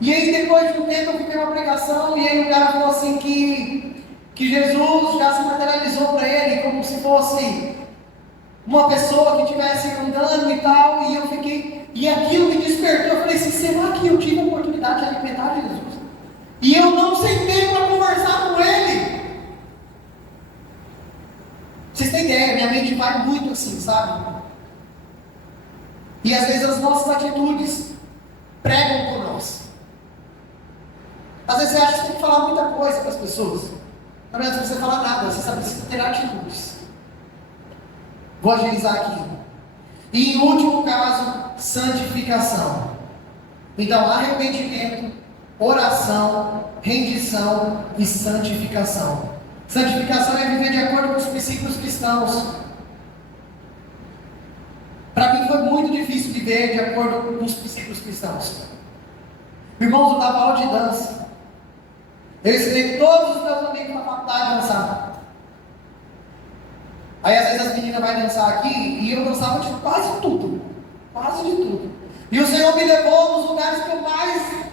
E aí depois de um tempo eu fiquei uma pregação, e aí o cara falou assim que Jesus já se materializou para ele como se fosse uma pessoa que estivesse andando e tal, e eu fiquei, e aquilo me despertou. Eu falei assim: será que eu tive a oportunidade de alimentar Jesus? E eu não sentei para conversar com ele. Vocês têm ideia, minha mente vai muito assim, sabe? E às vezes as nossas atitudes pregam por nós. Às vezes você acha que tem que falar muita coisa para as pessoas. Na verdade, você não fala nada, você só precisa ter atitudes. Vou agilizar aqui. E em último caso, santificação. Então, arrependimento, oração, rendição e santificação. Santificação é viver de acordo com os princípios cristãos. Para mim foi muito difícil viver de acordo com os princípios cristãos. Irmãos, eu dava aula de dança. Eu ensinei todos os meus amigos na faculdade a dançar. Aí às vezes as meninas vão dançar aqui e eu dançava de quase tudo. Quase de tudo. E o Senhor me levou nos lugares que eu mais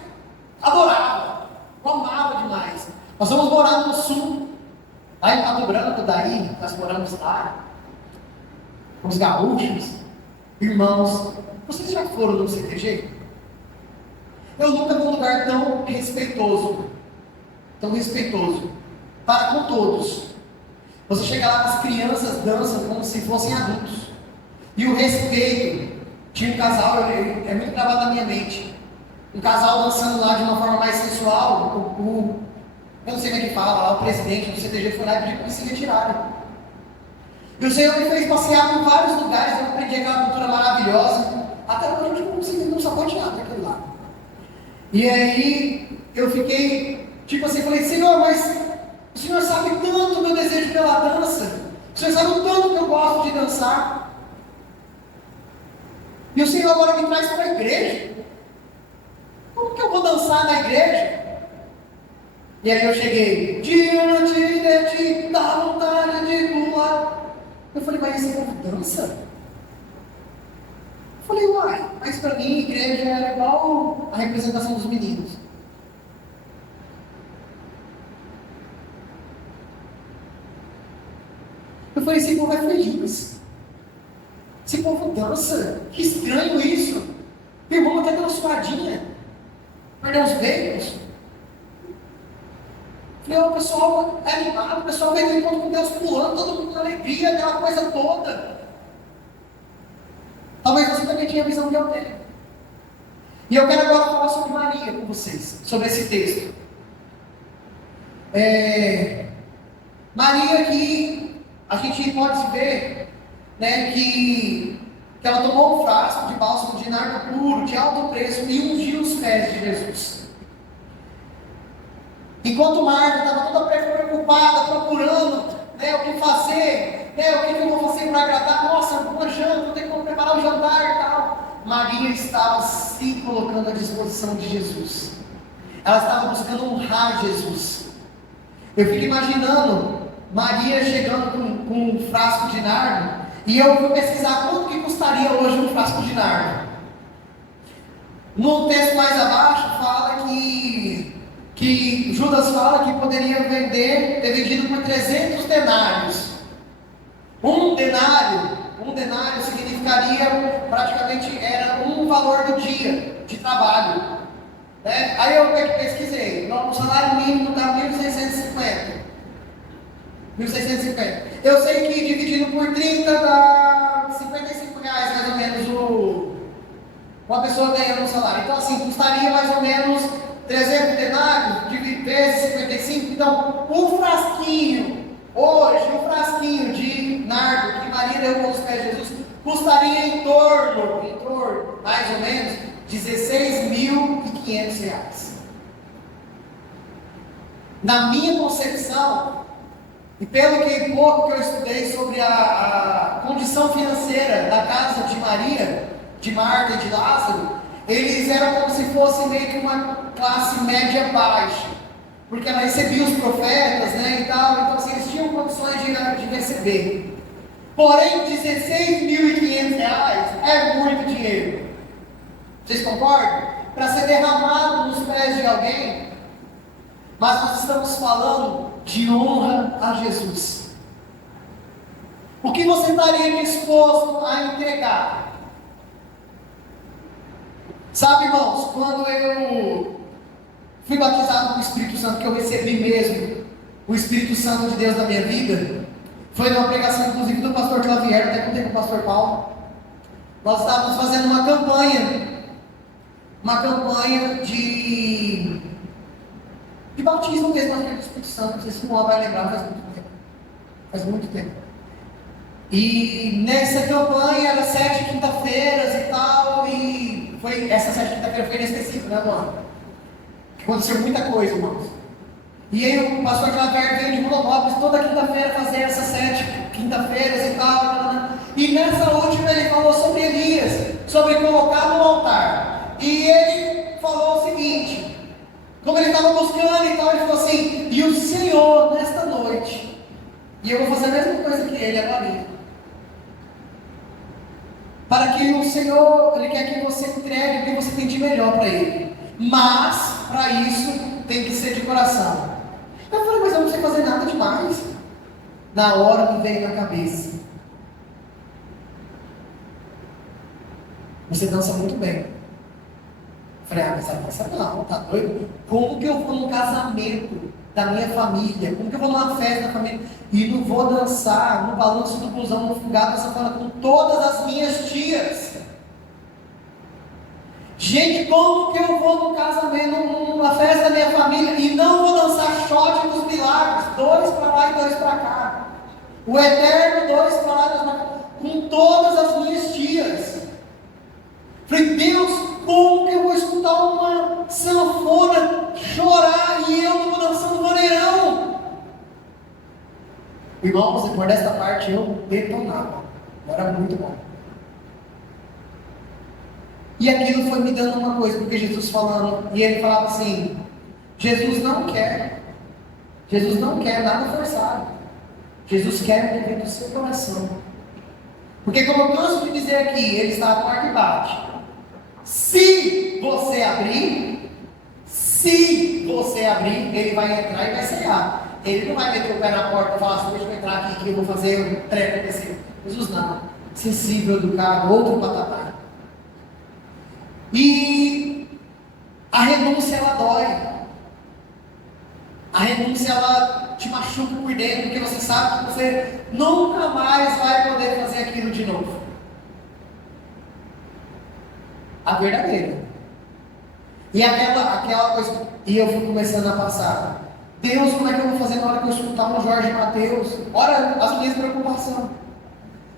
adorava. Eu amava demais. Nós fomos morar no sul, lá em Pato Branco, daí nós moramos lá. Os gaúchos, irmãos. Vocês já foram no CTG? Eu nunca vi um lugar tão respeitoso. Tão respeitoso. Para com todos. Você chega lá, as crianças dançam como se fossem adultos. E o respeito. Tinha um casal, é muito gravado na minha mente. Um casal dançando lá de uma forma mais sensual. Eu não sei como é que fala, lá o presidente do CTG foi lá e pediu para eles se retirarem. E o Senhor me fez passear por vários lugares, eu aprendi aquela cultura maravilhosa. Até hoje eu não consegui não sapatear naquele lá. E aí eu fiquei, tipo assim, falei: Senhor, mas o Senhor sabe tanto o meu desejo pela dança. O Senhor sabe o tanto que eu gosto de dançar. E o Senhor agora me traz para a igreja. Como que eu vou dançar na igreja? E aí eu cheguei, diante de ti, dá vontade de pular. Eu falei: mas esse povo dança? Eu falei: uai, mas para mim a igreja era igual a representação dos meninos. Eu falei: esse povo é feliz. Esse povo dança. Que estranho isso. Meu irmão até deu uma suadinha. Perdeu os beijos. Falei: o pessoal é animado, o pessoal vai ter encontro com Deus pulando, todo mundo com alegria, aquela coisa toda. também tinha a visão que eu tenho. E eu quero agora falar sobre Maria com vocês, sobre esse texto. Maria aqui, a gente pode ver, né, que ela tomou um frasco de bálsamo de nardo puro, de alto preço, e ungiu os pés de Jesus. Enquanto Marta estava toda preocupada, procurando, né, o que fazer, né, o que eu vou fazer para agradar, nossa, uma janta, vou ter que preparar o jantar e tal. Maria estava se colocando à disposição de Jesus. Ela estava buscando honrar Jesus. Eu fico imaginando Maria chegando com um frasco de nardo, e eu fui pesquisar quanto que custaria hoje um frasco de nardo. No texto mais abaixo fala que Judas fala que poderia ter vendido por 300 denários. Um denário significaria, praticamente, era um valor do dia de trabalho. Né? Aí eu pesquisei, o salário mínimo está 1.650. 1.650. Eu sei que dividido por 30 dá R$55 mais ou menos uma pessoa ganhando um salário. Então assim, custaria mais ou menos 300 denários vezes 55. Então, o frasquinho de nardo que Maria derrubou nos pés de Jesus custaria em torno, mais ou menos, R$16.500. Na minha concepção, e pelo que pouco que eu estudei sobre a condição financeira da casa de Maria, de Marta e de Lázaro, eles eram como se fosse meio que uma classe média baixa, porque ela recebia os profetas, né, e tal, então assim, eles tinham condições de receber. Porém, R$16.500 é muito dinheiro. Vocês concordam? Para ser derramado nos pés de alguém. Mas nós estamos falando de honra a Jesus. O que você estaria disposto a entregar? Sabe, irmãos, quando eu fui batizado com o Espírito Santo, que eu recebi mesmo o Espírito Santo de Deus na minha vida, foi numa pregação, inclusive, do pastor Clavier, até contei com o pastor Paulo. Nós estávamos fazendo uma campanha de batismo mesmo, acho que é do Espírito Santo, não sei se o Moa vai lembrar, faz muito tempo. E nessa campanha era 7 quinta-feiras e tal, e essa 7 quinta-feira foi inesquecível, né, mano? Aconteceu muita coisa, irmãos. E aí o pastor Claver veio de Rondonópolis toda quinta-feira fazer essas 7 quinta-feiras e tal. E nessa última ele falou sobre Elias, sobre colocar no altar. E ele falou o seguinte, como ele estava buscando e tal, ele falou assim, e o Senhor nesta noite, e eu vou fazer a mesma coisa que ele agora, para que o Senhor, Ele quer que você entregue o que você tem de melhor para Ele, mas para isso tem que ser de coração. Eu falei, mas eu não sei fazer nada demais. Na hora me veio na cabeça, você dança muito bem. Eu falei, mas ela dança não, tá doido? Como que eu vou num casamento da minha família? Como que eu vou numa festa da família e não vou dançar no balanço do busão, no fungado dessa forma com todas as minhas tias? Gente, como que eu vou num casamento, numa festa da minha família e não vou dançar shot dos milagres, 2 para lá e 2 para cá? O eterno 2 para lá e 2 para cá, com todas as minhas tias. Falei, Deus, como que eu vou escutar uma sanfona chorar e eu não vou dançando maneirão? Irmãos, depois dessa parte eu detonava. Era muito bom. E aquilo foi me dando uma coisa, porque Jesus falando, e ele falava assim, Jesus não quer nada forçado. Jesus quer o que vem do seu coração. Porque como eu canso de dizer aqui, ele está no arquibate. Se você abrir, ele vai entrar e vai ceiar. Ele não vai meter o pé na porta e falar assim, deixa eu entrar aqui que eu vou fazer um treco desse. Jesus não. Sensível, educado, outro patamar. E a renúncia, ela dói. A renúncia, ela te machuca por dentro, porque você sabe que você nunca mais vai poder fazer aquilo de novo. A verdadeira. E aquela coisa, e eu fui começando a passar. Deus, como é que eu vou fazer na hora que eu escutar um Jorge Mateus? Olha as minhas preocupações.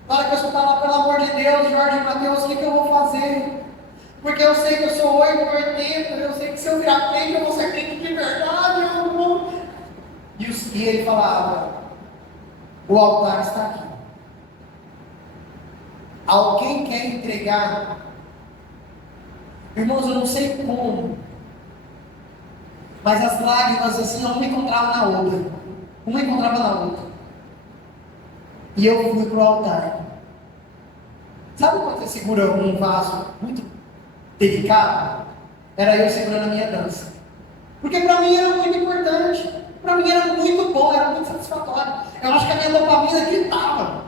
Na hora que eu escutar lá, pelo amor de Deus, Jorge Mateus, o que eu vou fazer? Porque eu sei que eu sou 8 ou 80, eu sei que se eu virar crente, eu vou ser crente de verdade. Eu vou... E ele falava, o altar está aqui. Alguém quer entregar? Irmãos, eu não sei como, mas as lágrimas assim, uma encontrava na outra. Uma encontrava na outra. E eu fui para o altar. Sabe quando você segura um vaso muito delicado? Era eu segurando a minha dança. Porque para mim era muito importante. Para mim era muito bom, era muito satisfatório. Eu acho que a minha dopamina gritava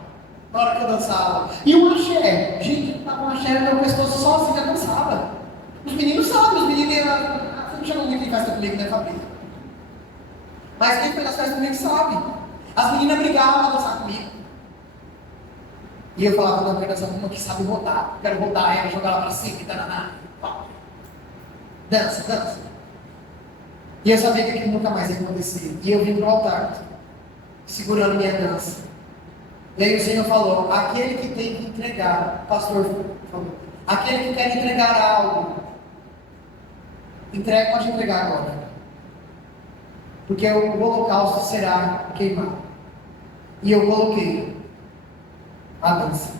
na hora que eu dançava. E o axé, gente, eu tava um axé no meu pescoço sozinho, eu dançava. Os meninos sabem, os meninos você não chama muito em festa comigo, né, Fabrício? Mas quem foi nas festas comigo sabe. As meninas brigavam para dançar comigo. E eu falava, não, eu quero dançar com uma que sabe rodar. Quero rodar ela, jogar ela para cima e taraná. Dança, dança. E eu sabia que aquilo nunca mais ia acontecer. E eu vim para o altar, segurando minha dança. E aí o Senhor falou, aquele que tem que entregar, o pastor falou, aquele que quer entregar algo, pode entregar agora. Porque o holocausto será queimado. E eu coloquei a dança.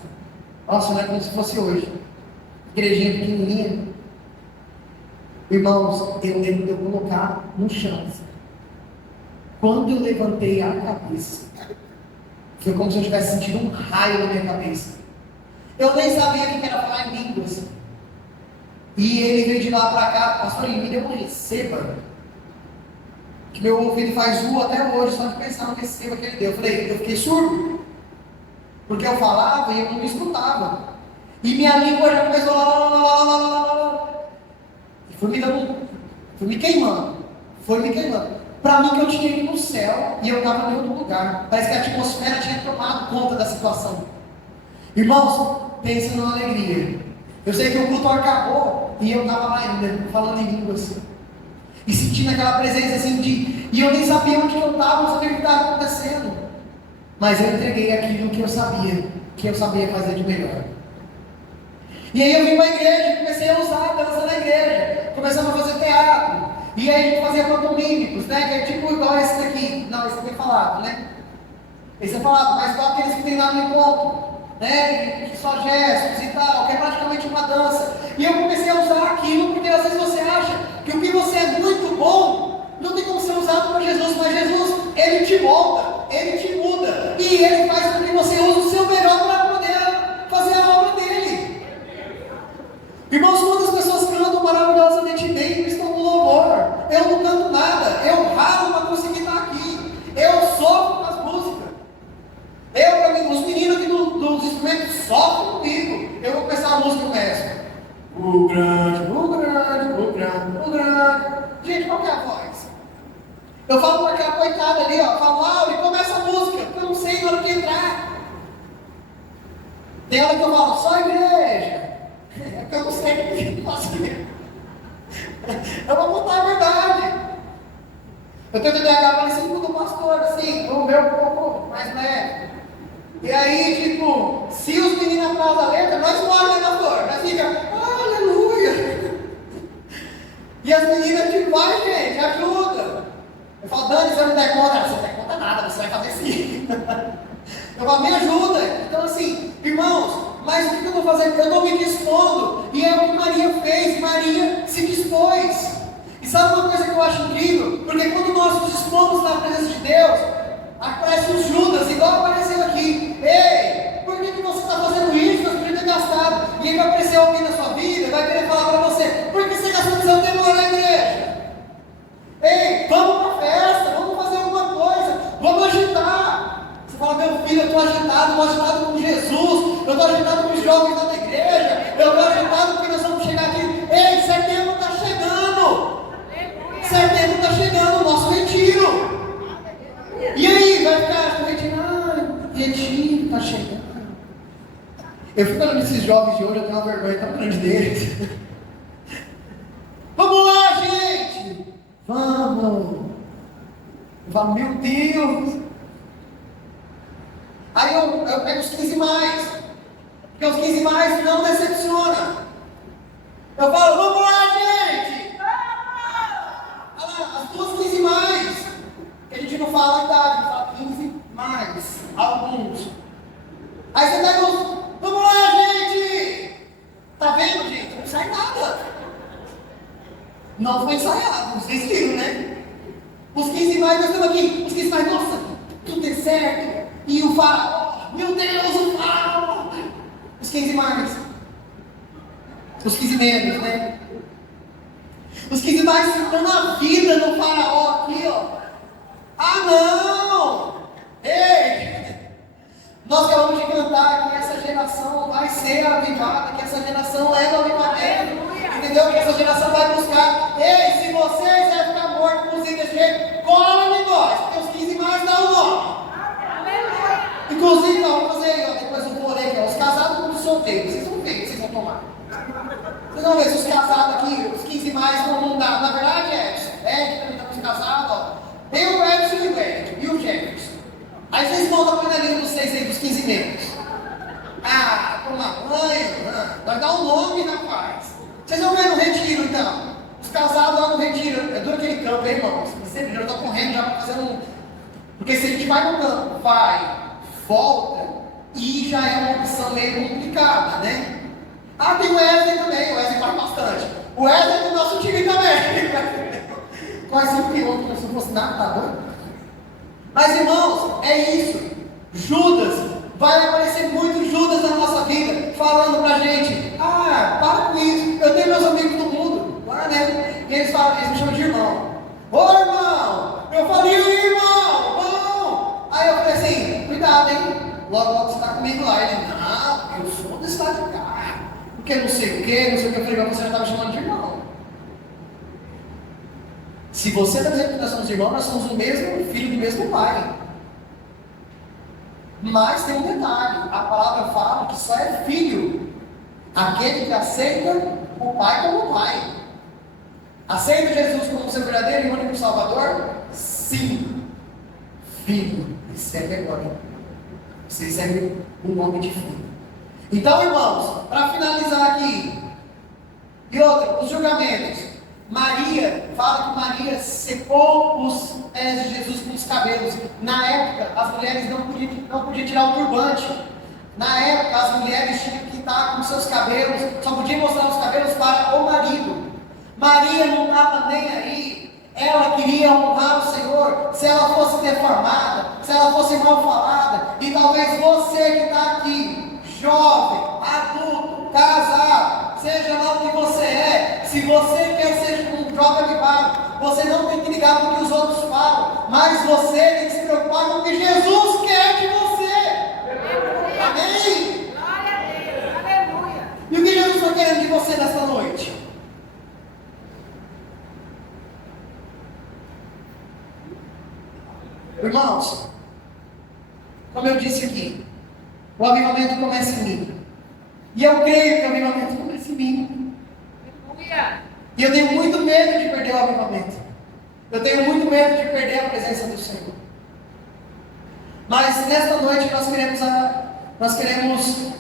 Nossa, não é como se fosse hoje. Igrejinha pequenininha. Irmãos, eu lembro de eu colocar no chão. Quando eu levantei a cabeça, foi como se eu tivesse sentido um raio na minha cabeça. Eu nem sabia o que era falar em línguas. E ele veio de lá para cá, pastor, ele me deu uma receba. Que meu ouvido faz até hoje, só de pensar no receba que ele deu. Eu fiquei surdo. Porque eu falava e eu não me escutava. E minha língua já começou lá. E foi me queimando. Para mim que eu tinha ido no céu e eu estava em outro lugar. Parece que a atmosfera tinha tomado conta da situação. Irmãos, pensa numa alegria. Eu sei que o culto acabou e eu estava lá ainda, falando em línguas. E sentindo aquela presença assim de... E eu nem sabia onde eu estava, não sabia o que estava acontecendo. Mas eu entreguei aquilo que eu sabia fazer de melhor. E aí eu vim para a igreja, comecei a usar a dança na igreja. Começamos a fazer teatro. E aí a gente fazia pantomímicos, né? Que é tipo igual esse daqui. Não, esse aqui é falado, né? Esse é falado, mas igual aqueles que tem lá no encontro, né? Que só gestos e tal, que é praticamente uma dança. E eu comecei a usar aquilo, porque às vezes você acha que o que você é muito bom, não tem como ser usado para Jesus, mas Jesus, Ele te molda, Ele te muda. E Ele faz com que você use o seu melhor para poder fazer a obra dEle. Irmãos, quantas pessoas cantam maravilhosamente bem e estão no louvor? Eu não canto nada, eu ralo para conseguir estar aqui. Eu sofro com as músicas. Os meninos aqui dos instrumentos sofrem comigo. Eu vou começar a música e começo. O grande. Gente, qual que é a voz? Eu falo para aquela coitada ali, ó, falo Laura, e começa a música, porque eu não sei na hora de entrar. Tem hora que eu falo, só igreja. É porque eu não sei o que eu faço. Eu vou contar a verdade. Eu tenho TDAH parecido com o do pastor, assim, o meu um pouco mais leve. E aí, tipo, se os meninos atrasam a letra, nós morremos, né, pastor? Nós fica, aleluia. E as meninas, tipo, vai, gente, ajuda. Eu falo, Dani, você não der conta. Você não der conta nada, você vai fazer sim. Eu falo, me ajuda. Então, assim, irmãos, mas o que eu estou fazendo? Eu estou me dispondo. E é o que Maria fez. Maria se dispôs. E sabe uma coisa que eu acho incrível? Porque quando nós nos dispomos na presença de Deus, aparece os Judas, igual apareceu aqui. Ei, por que você está fazendo isso? Você podia ter gastado. E aí vai aparecer alguém na sua vida, vai querer falar para você, por que você gastou seu tempo lá na igreja? Ei, vamos para a festa, vamos fazer alguma coisa, vamos agitar. Você fala, meu filho, eu estou agitado com Jesus, eu estou agitado com os jovens da igreja, eu estou agitado porque nós vamos chegar aqui. Ei, setembro está chegando. Setembro está chegando, o nosso retiro. E aí, vai ficar no retiro está chegando. Eu fico olhando esses jovens de hoje, eu tenho uma vergonha tão grande deles. não. Eu falo, meu Deus. Aí eu pego os 15 mais. Porque os 15 mais não decepciona. Eu falo, vamos lá, gente. Olha lá, as duas 15 mais. A gente não fala a idade, a gente fala 15 mais. Alguns. Aí você pega os, vamos lá, gente. Tá vendo, gente? Não sai nada. Não foi ensaiado, vocês viram, né? Os 15 mais, nós estamos aqui. Os 15 mais, nossa, tudo é certo. E o faraó, meu Deus, o faraó. Os 15 mais. Os 15 menos, né? Os 15 mais estão na vida no faraó aqui, ó. Ah, não! Ei! Nós acabamos de cantar que essa geração vai ser avivada, que essa geração é do avivamento. Entendeu? Que essa geração vai buscar. Ei, se vocês vão ficar mortos com os ídolos desse jeito, cola em nós, porque os 15 mais dá o nome. Inclusive, ó, vamos fazer aí, ó, depois eu vou ler aqui, ó, os casados com os solteiros. Vocês vão ver o que vocês vão tomar. Vocês vão ver se os casados aqui, os 15 mais não dá. Na verdade, Edson, também está com os casados, ó. Tem o Edson e o Edson, e o Jefferson. Aí vocês voltam para a linha dos 6 aí, dos 15 membros. Ah, tomar banho, vai dar um nome, rapaz. Vocês vão ver no retiro, então. Os casados lá no retiro, é duro aquele campo, hein, irmãos? Sempre já estou correndo, já fazendo um. Porque se a gente vai no campo, vai, volta, e já é uma opção meio complicada, né? Ah, tem o Wesley também, o Wesley faz bastante. O Wesley é do nosso time também. Quase um piloto, como se não fosse nada, tá doido? Mas, irmãos, é isso. Judas, vai aparecer muito Judas na nossa vida, falando pra gente, ah, para com isso, eu tenho meus amigos do mundo, lá, né? E eles falam, eles me chamam de irmão. Ô irmão, eu falei, irmão, bom. Aí eu falei assim, cuidado, hein? Logo você está comigo lá. Ele, não, eu sou do estado de cá. Porque não sei o que, não sei o que. Eu falei, mas você já estava chamando de irmão. Se você está dizendo que nós somos irmãos, nós somos o mesmo filho do mesmo pai. Mas tem um detalhe, a palavra fala que só é filho aquele que aceita o pai como pai. Aceita Jesus como seu verdadeiro e único Salvador? Sim. Filho, recebe agora. Você recebe um nome de filho. Então, irmãos, para finalizar aqui, e outra, os julgamentos. Maria, fala que Maria secou os pés de Jesus com os cabelos. Na época, as mulheres não podiam tirar o turbante. Na época, as mulheres tinham que estar com seus cabelos, só podiam mostrar os cabelos para o marido. Maria não estava nem aí. Ela queria honrar o Senhor. Se ela fosse deformada, se ela fosse mal falada, e talvez você que está aqui, jovem, adulto, casado, seja lá o que você é, se você quer ser um jovem avivado, você não tem que ligar para o que os outros falam, mas você tem que se preocupar com o que Jesus quer de você. Amém? Glória a Deus, aleluia. E o que Jesus está querendo de você nesta noite? Irmãos, como eu disse aqui, o avivamento começa em mim. E eu creio que o avivamento começa em mim. Aleluia. E eu tenho muito medo de perder o avivamento. Eu tenho muito medo de perder a presença do Senhor. Mas nesta noite nós queremos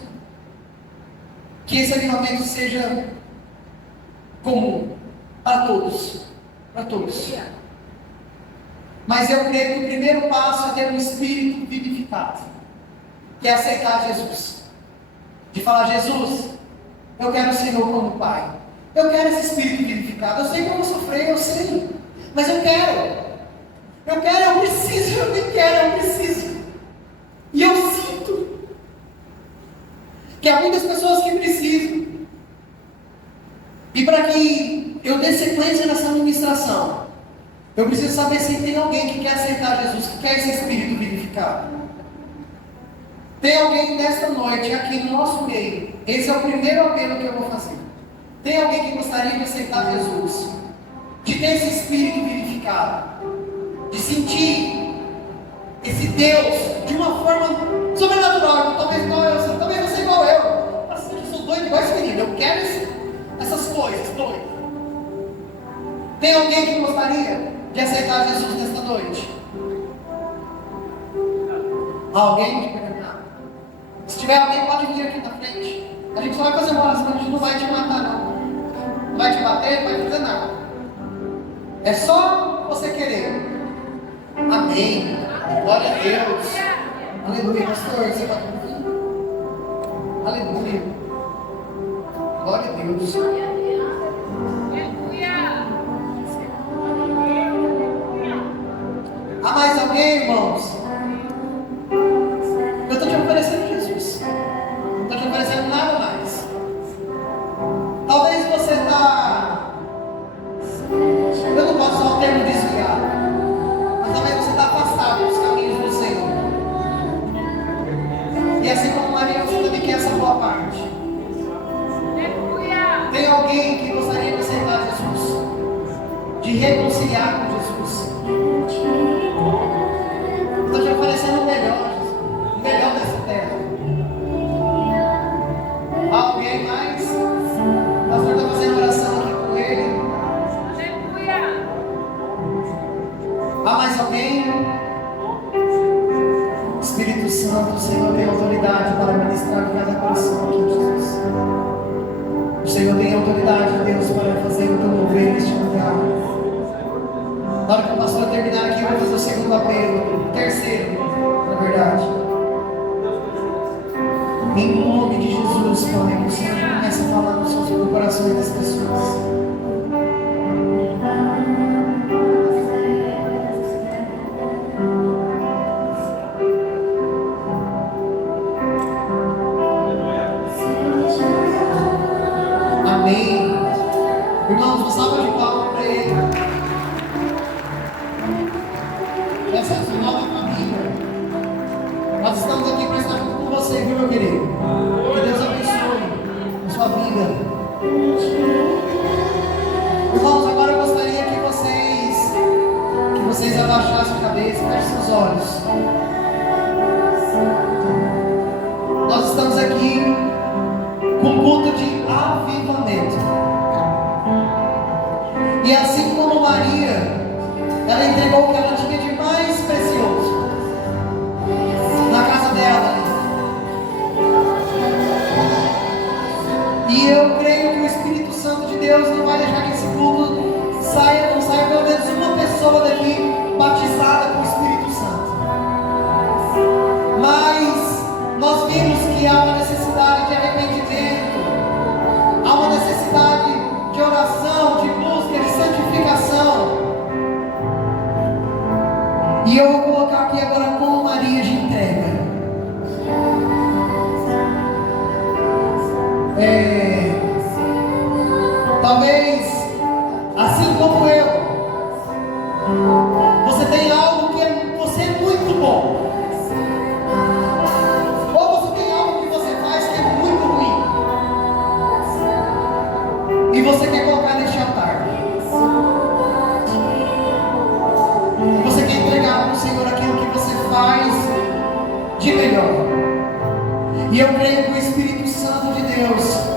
que esse avivamento seja comum para todos. Para todos. Mas eu creio que o primeiro passo é ter um espírito vivificado, que é aceitar Jesus. De falar, Jesus, eu quero o Senhor como Pai. Eu quero esse espírito vivificado. Eu sei que eu vou sofrer, eu sei. Mas eu quero. Eu preciso, eu nem quero, eu preciso. E eu sinto que há muitas pessoas que precisam. E para que eu dê sequência nessa ministração, eu preciso saber se tem alguém que quer aceitar Jesus, que quer esse espírito vivificado. Tem alguém nesta noite, aqui no nosso meio, esse é o primeiro apelo que eu vou fazer. Tem alguém que gostaria de aceitar Jesus, de ter esse espírito vivificado, de sentir esse Deus de uma forma sobrenatural, talvez igual eu, talvez você igual eu. Assim, eu sou doido igual esse menino, eu quero essas coisas, doido. Tem alguém que gostaria de aceitar Jesus nesta noite? Alguém? Se tiver alguém, pode vir aqui na frente. A gente só vai fazer uma oração, a gente não vai te matar, não. Não vai te bater, não vai fazer nada. É só você querer. Amém. Glória a Deus. Aleluia, pastor. Você vai comigo? Aleluia. Glória a Deus. Há mais alguém, irmãos? Eu estou te oferecendo Jesus. Não estou te oferecendo nada mais. Talvez você está... Eu não posso usar o termo desviado. Mas talvez você está afastado dos caminhos do Senhor. E assim como Maria, você também quer essa boa parte. Tem alguém que gostaria de aceitar Jesus? De reconciliar com Jesus? Estou te oferecendo o melhor dessa terra. Alguém mais? O pastor está fazendo oração aqui com ele. Há mais alguém? Espírito Santo, o Senhor tem autoridade para ministrar em cada coração aqui, Jesus. O Senhor tem autoridade, Deus, para fazer o teu mover neste lugar. Na hora que o pastor terminar aqui, eu vou fazer o segundo apelo, o terceiro, na verdade. Em nome de Jesus, Pai, que o Senhor comece a falar nos corações das pessoas. Amém. Irmãos, uma salva de palmas para ele. Essa é a sua nova família. Nós estamos aqui para estar junto com você, viu, meu querido? Que Deus abençoe a sua vida. Irmãos, agora eu gostaria que vocês abaixassem a cabeça e fechem seus olhos. Nós estamos aqui com um culto de avivamento. E assim como Maria, ela entregou o que ela tinha de mais precioso na casa dela. E eu creio que o Espírito Santo de Deus não vai deixar que esse culto não saia pelo menos uma pessoa daqui batizada com o Espírito Santo. Mas nós vimos que há uma necessidade de arrependimento, há uma necessidade de oração, de busca, de santificação. E eu vou colocar aqui agora como Maria de entrega. Talvez, assim como eu, você tem algo que você é muito bom. Ou você tem algo que você faz que é muito ruim. E você quer colocar neste altar. E você quer entregar para o Senhor aquilo que você faz de melhor. E eu creio que o Espírito Santo de Deus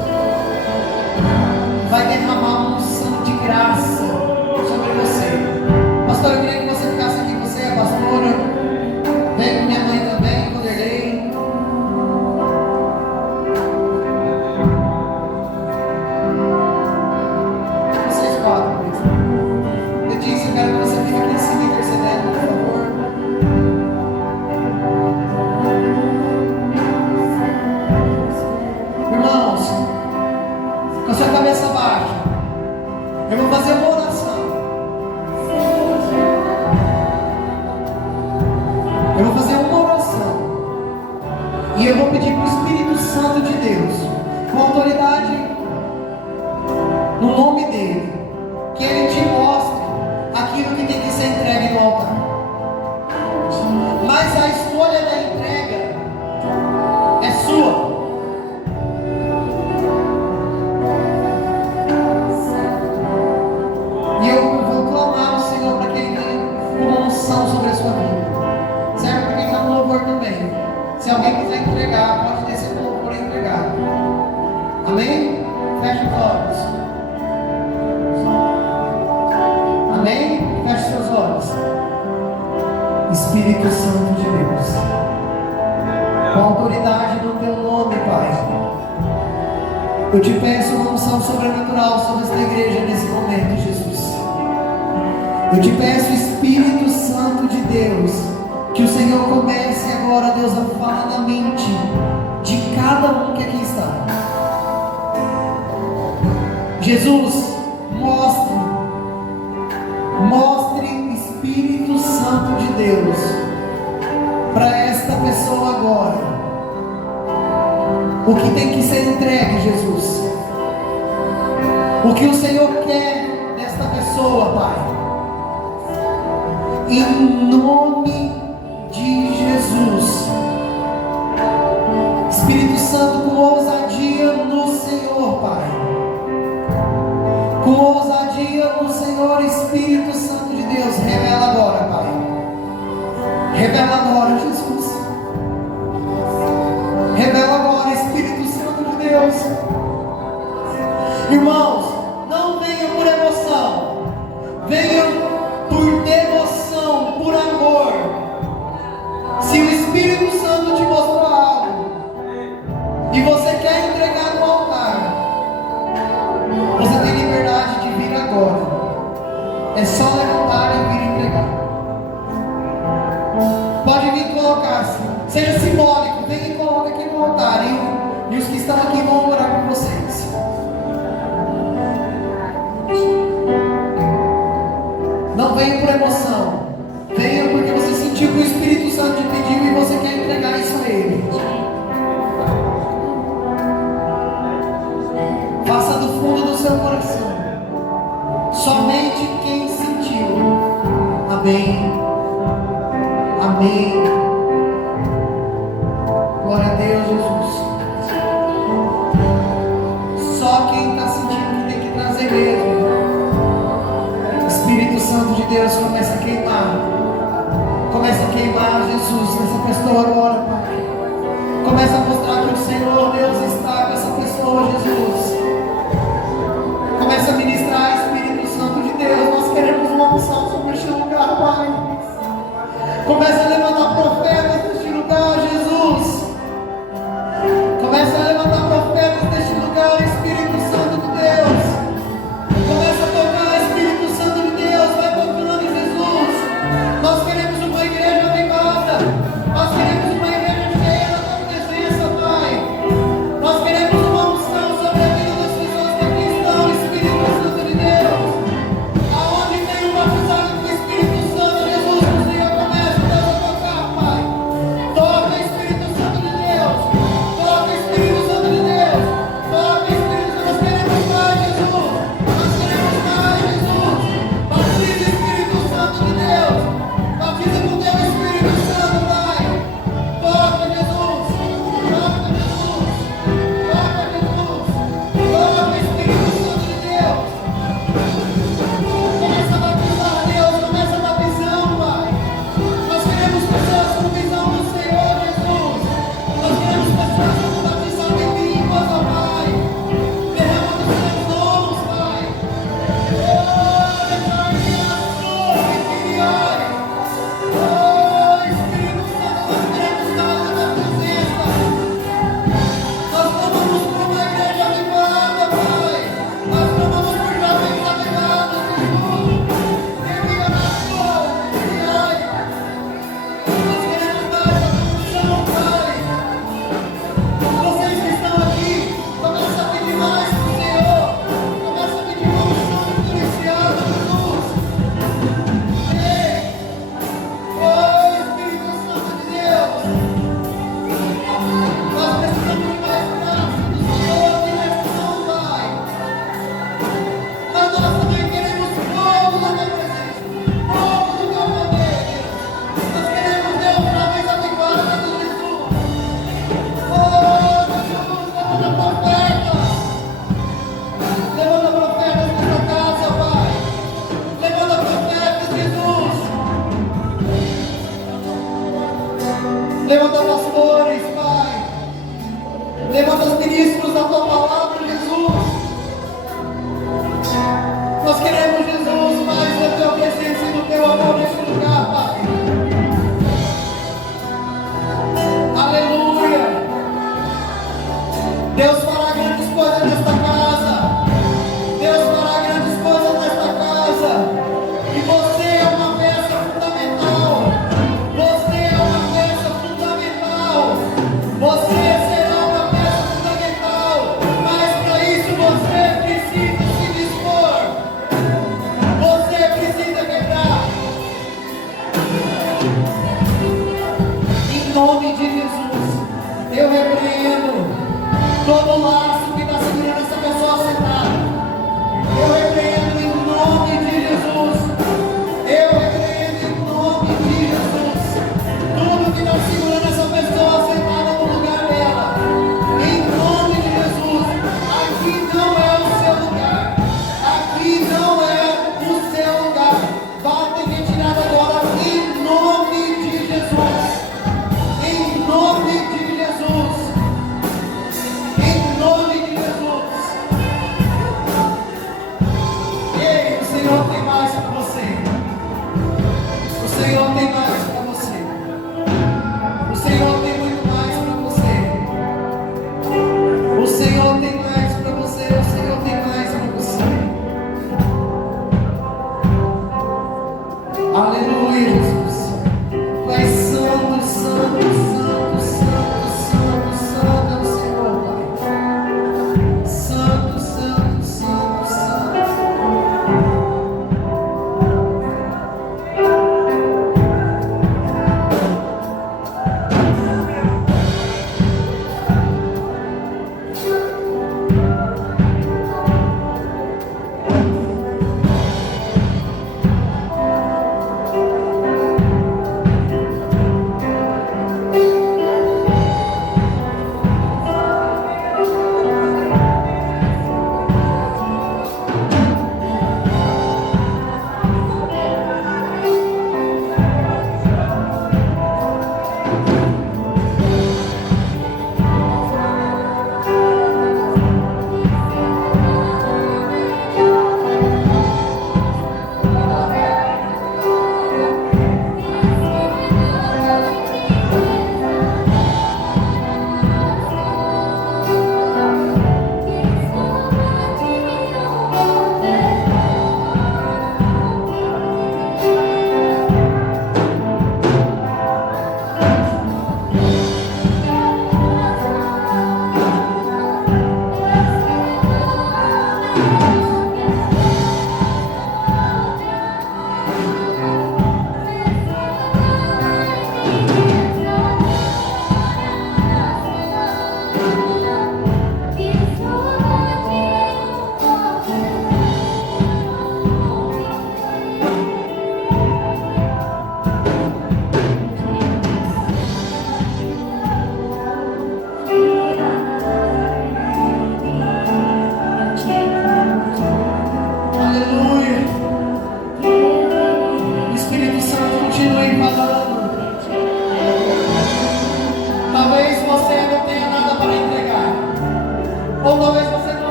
vai derramar uma unção de graça sobre você. Pastor, eu queria que você ficasse aqui. Você é a pastora. Vem com minha mãe também, Vanderlei. Vocês quatro. Eu disse, eu quero que você fique aqui em cima intercedendo, por favor. Irmãos, com a sua cabeça baixa, eu vou fazer uma oração. Eu vou fazer uma oração. E eu vou pedir para o Espírito Santo de Deus, com autoridade no nome dele, que ele te mostre aquilo que tem que ser entregue no altar. Mas a escolha da entrega é sua. E eu vou clamar ao Senhor para que Ele tenha uma unção sobre a sua vida. Serve para quem está no louvor também. Se alguém quiser entregar, pode descer no louvor e entregar. Amém? Feche os olhos. Amém? Feche seus olhos. Espírito Santo de Deus, com autoridade no teu nome, Pai, eu te peço uma unção sobrenatural sobre esta igreja nesse momento, Jesus. Eu te peço, Espírito Santo de Deus, que o Senhor comece agora, Deus, a falar na mente de cada um que aqui está. Jesus, mostre, Espírito Santo de Deus, para esta pessoa agora, o que tem que ser entregue, Jesus. O que o Senhor quer desta pessoa, Pai. Em nome de Jesus. Espírito Santo, com ousadia no Senhor, Pai. Com ousadia no Senhor, Espírito Santo de Deus, revela agora, Pai. Revela agora, Jesus. Revela agora, Espírito Santo de Deus. Irmãos, não venham por emoção, venham por devoção, por amor. Se o Espírito Santo te mostrou algo e você quer entregar no altar, você tem liberdade de vir agora. É só levantar e vir entregar. Pode vir colocar-se, seja simbólico, venha e coloca aqui no altar, e os que estão aqui vão orar com vocês. Não venha por emoção, venha porque você sentiu que o Espírito Santo te pediu e você quer entregar isso a Ele. Faça do fundo do seu coração, somente quem sentiu. Amém. Amém. Glória a Deus, Jesus. Só quem está sentindo que tem que trazer mesmo. Espírito Santo de Deus, começa a queimar. Começa a queimar, Jesus, nessa pessoa agora, Pai. Começa a mostrar que o Senhor, Deus, está com essa pessoa, Jesus. Começa a ministrar, Espírito Santo de Deus. Nós queremos uma unção sobre este lugar, Pai. Começa a levantar profetas neste lugar, Jesus. Começa a levantar profetas neste lugar, Espírito Santo de Deus. Começa a tocar, Espírito Santo de Deus. Vai tocando, Jesus. Nós queremos uma igreja avivada. Nós queremos uma igreja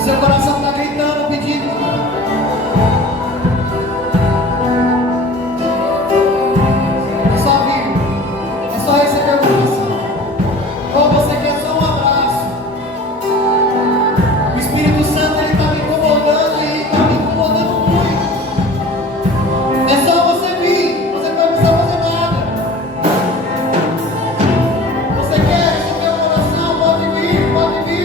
O seu coração está gritando, pedindo. É só vir. É só receber o coração. Ou você quer só um abraço. O Espírito Santo ele está me incomodando e está me incomodando muito. É só você vir. Você não vai precisar fazer nada. Você quer receber o coração? Pode vir, pode vir.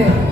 Aleluia.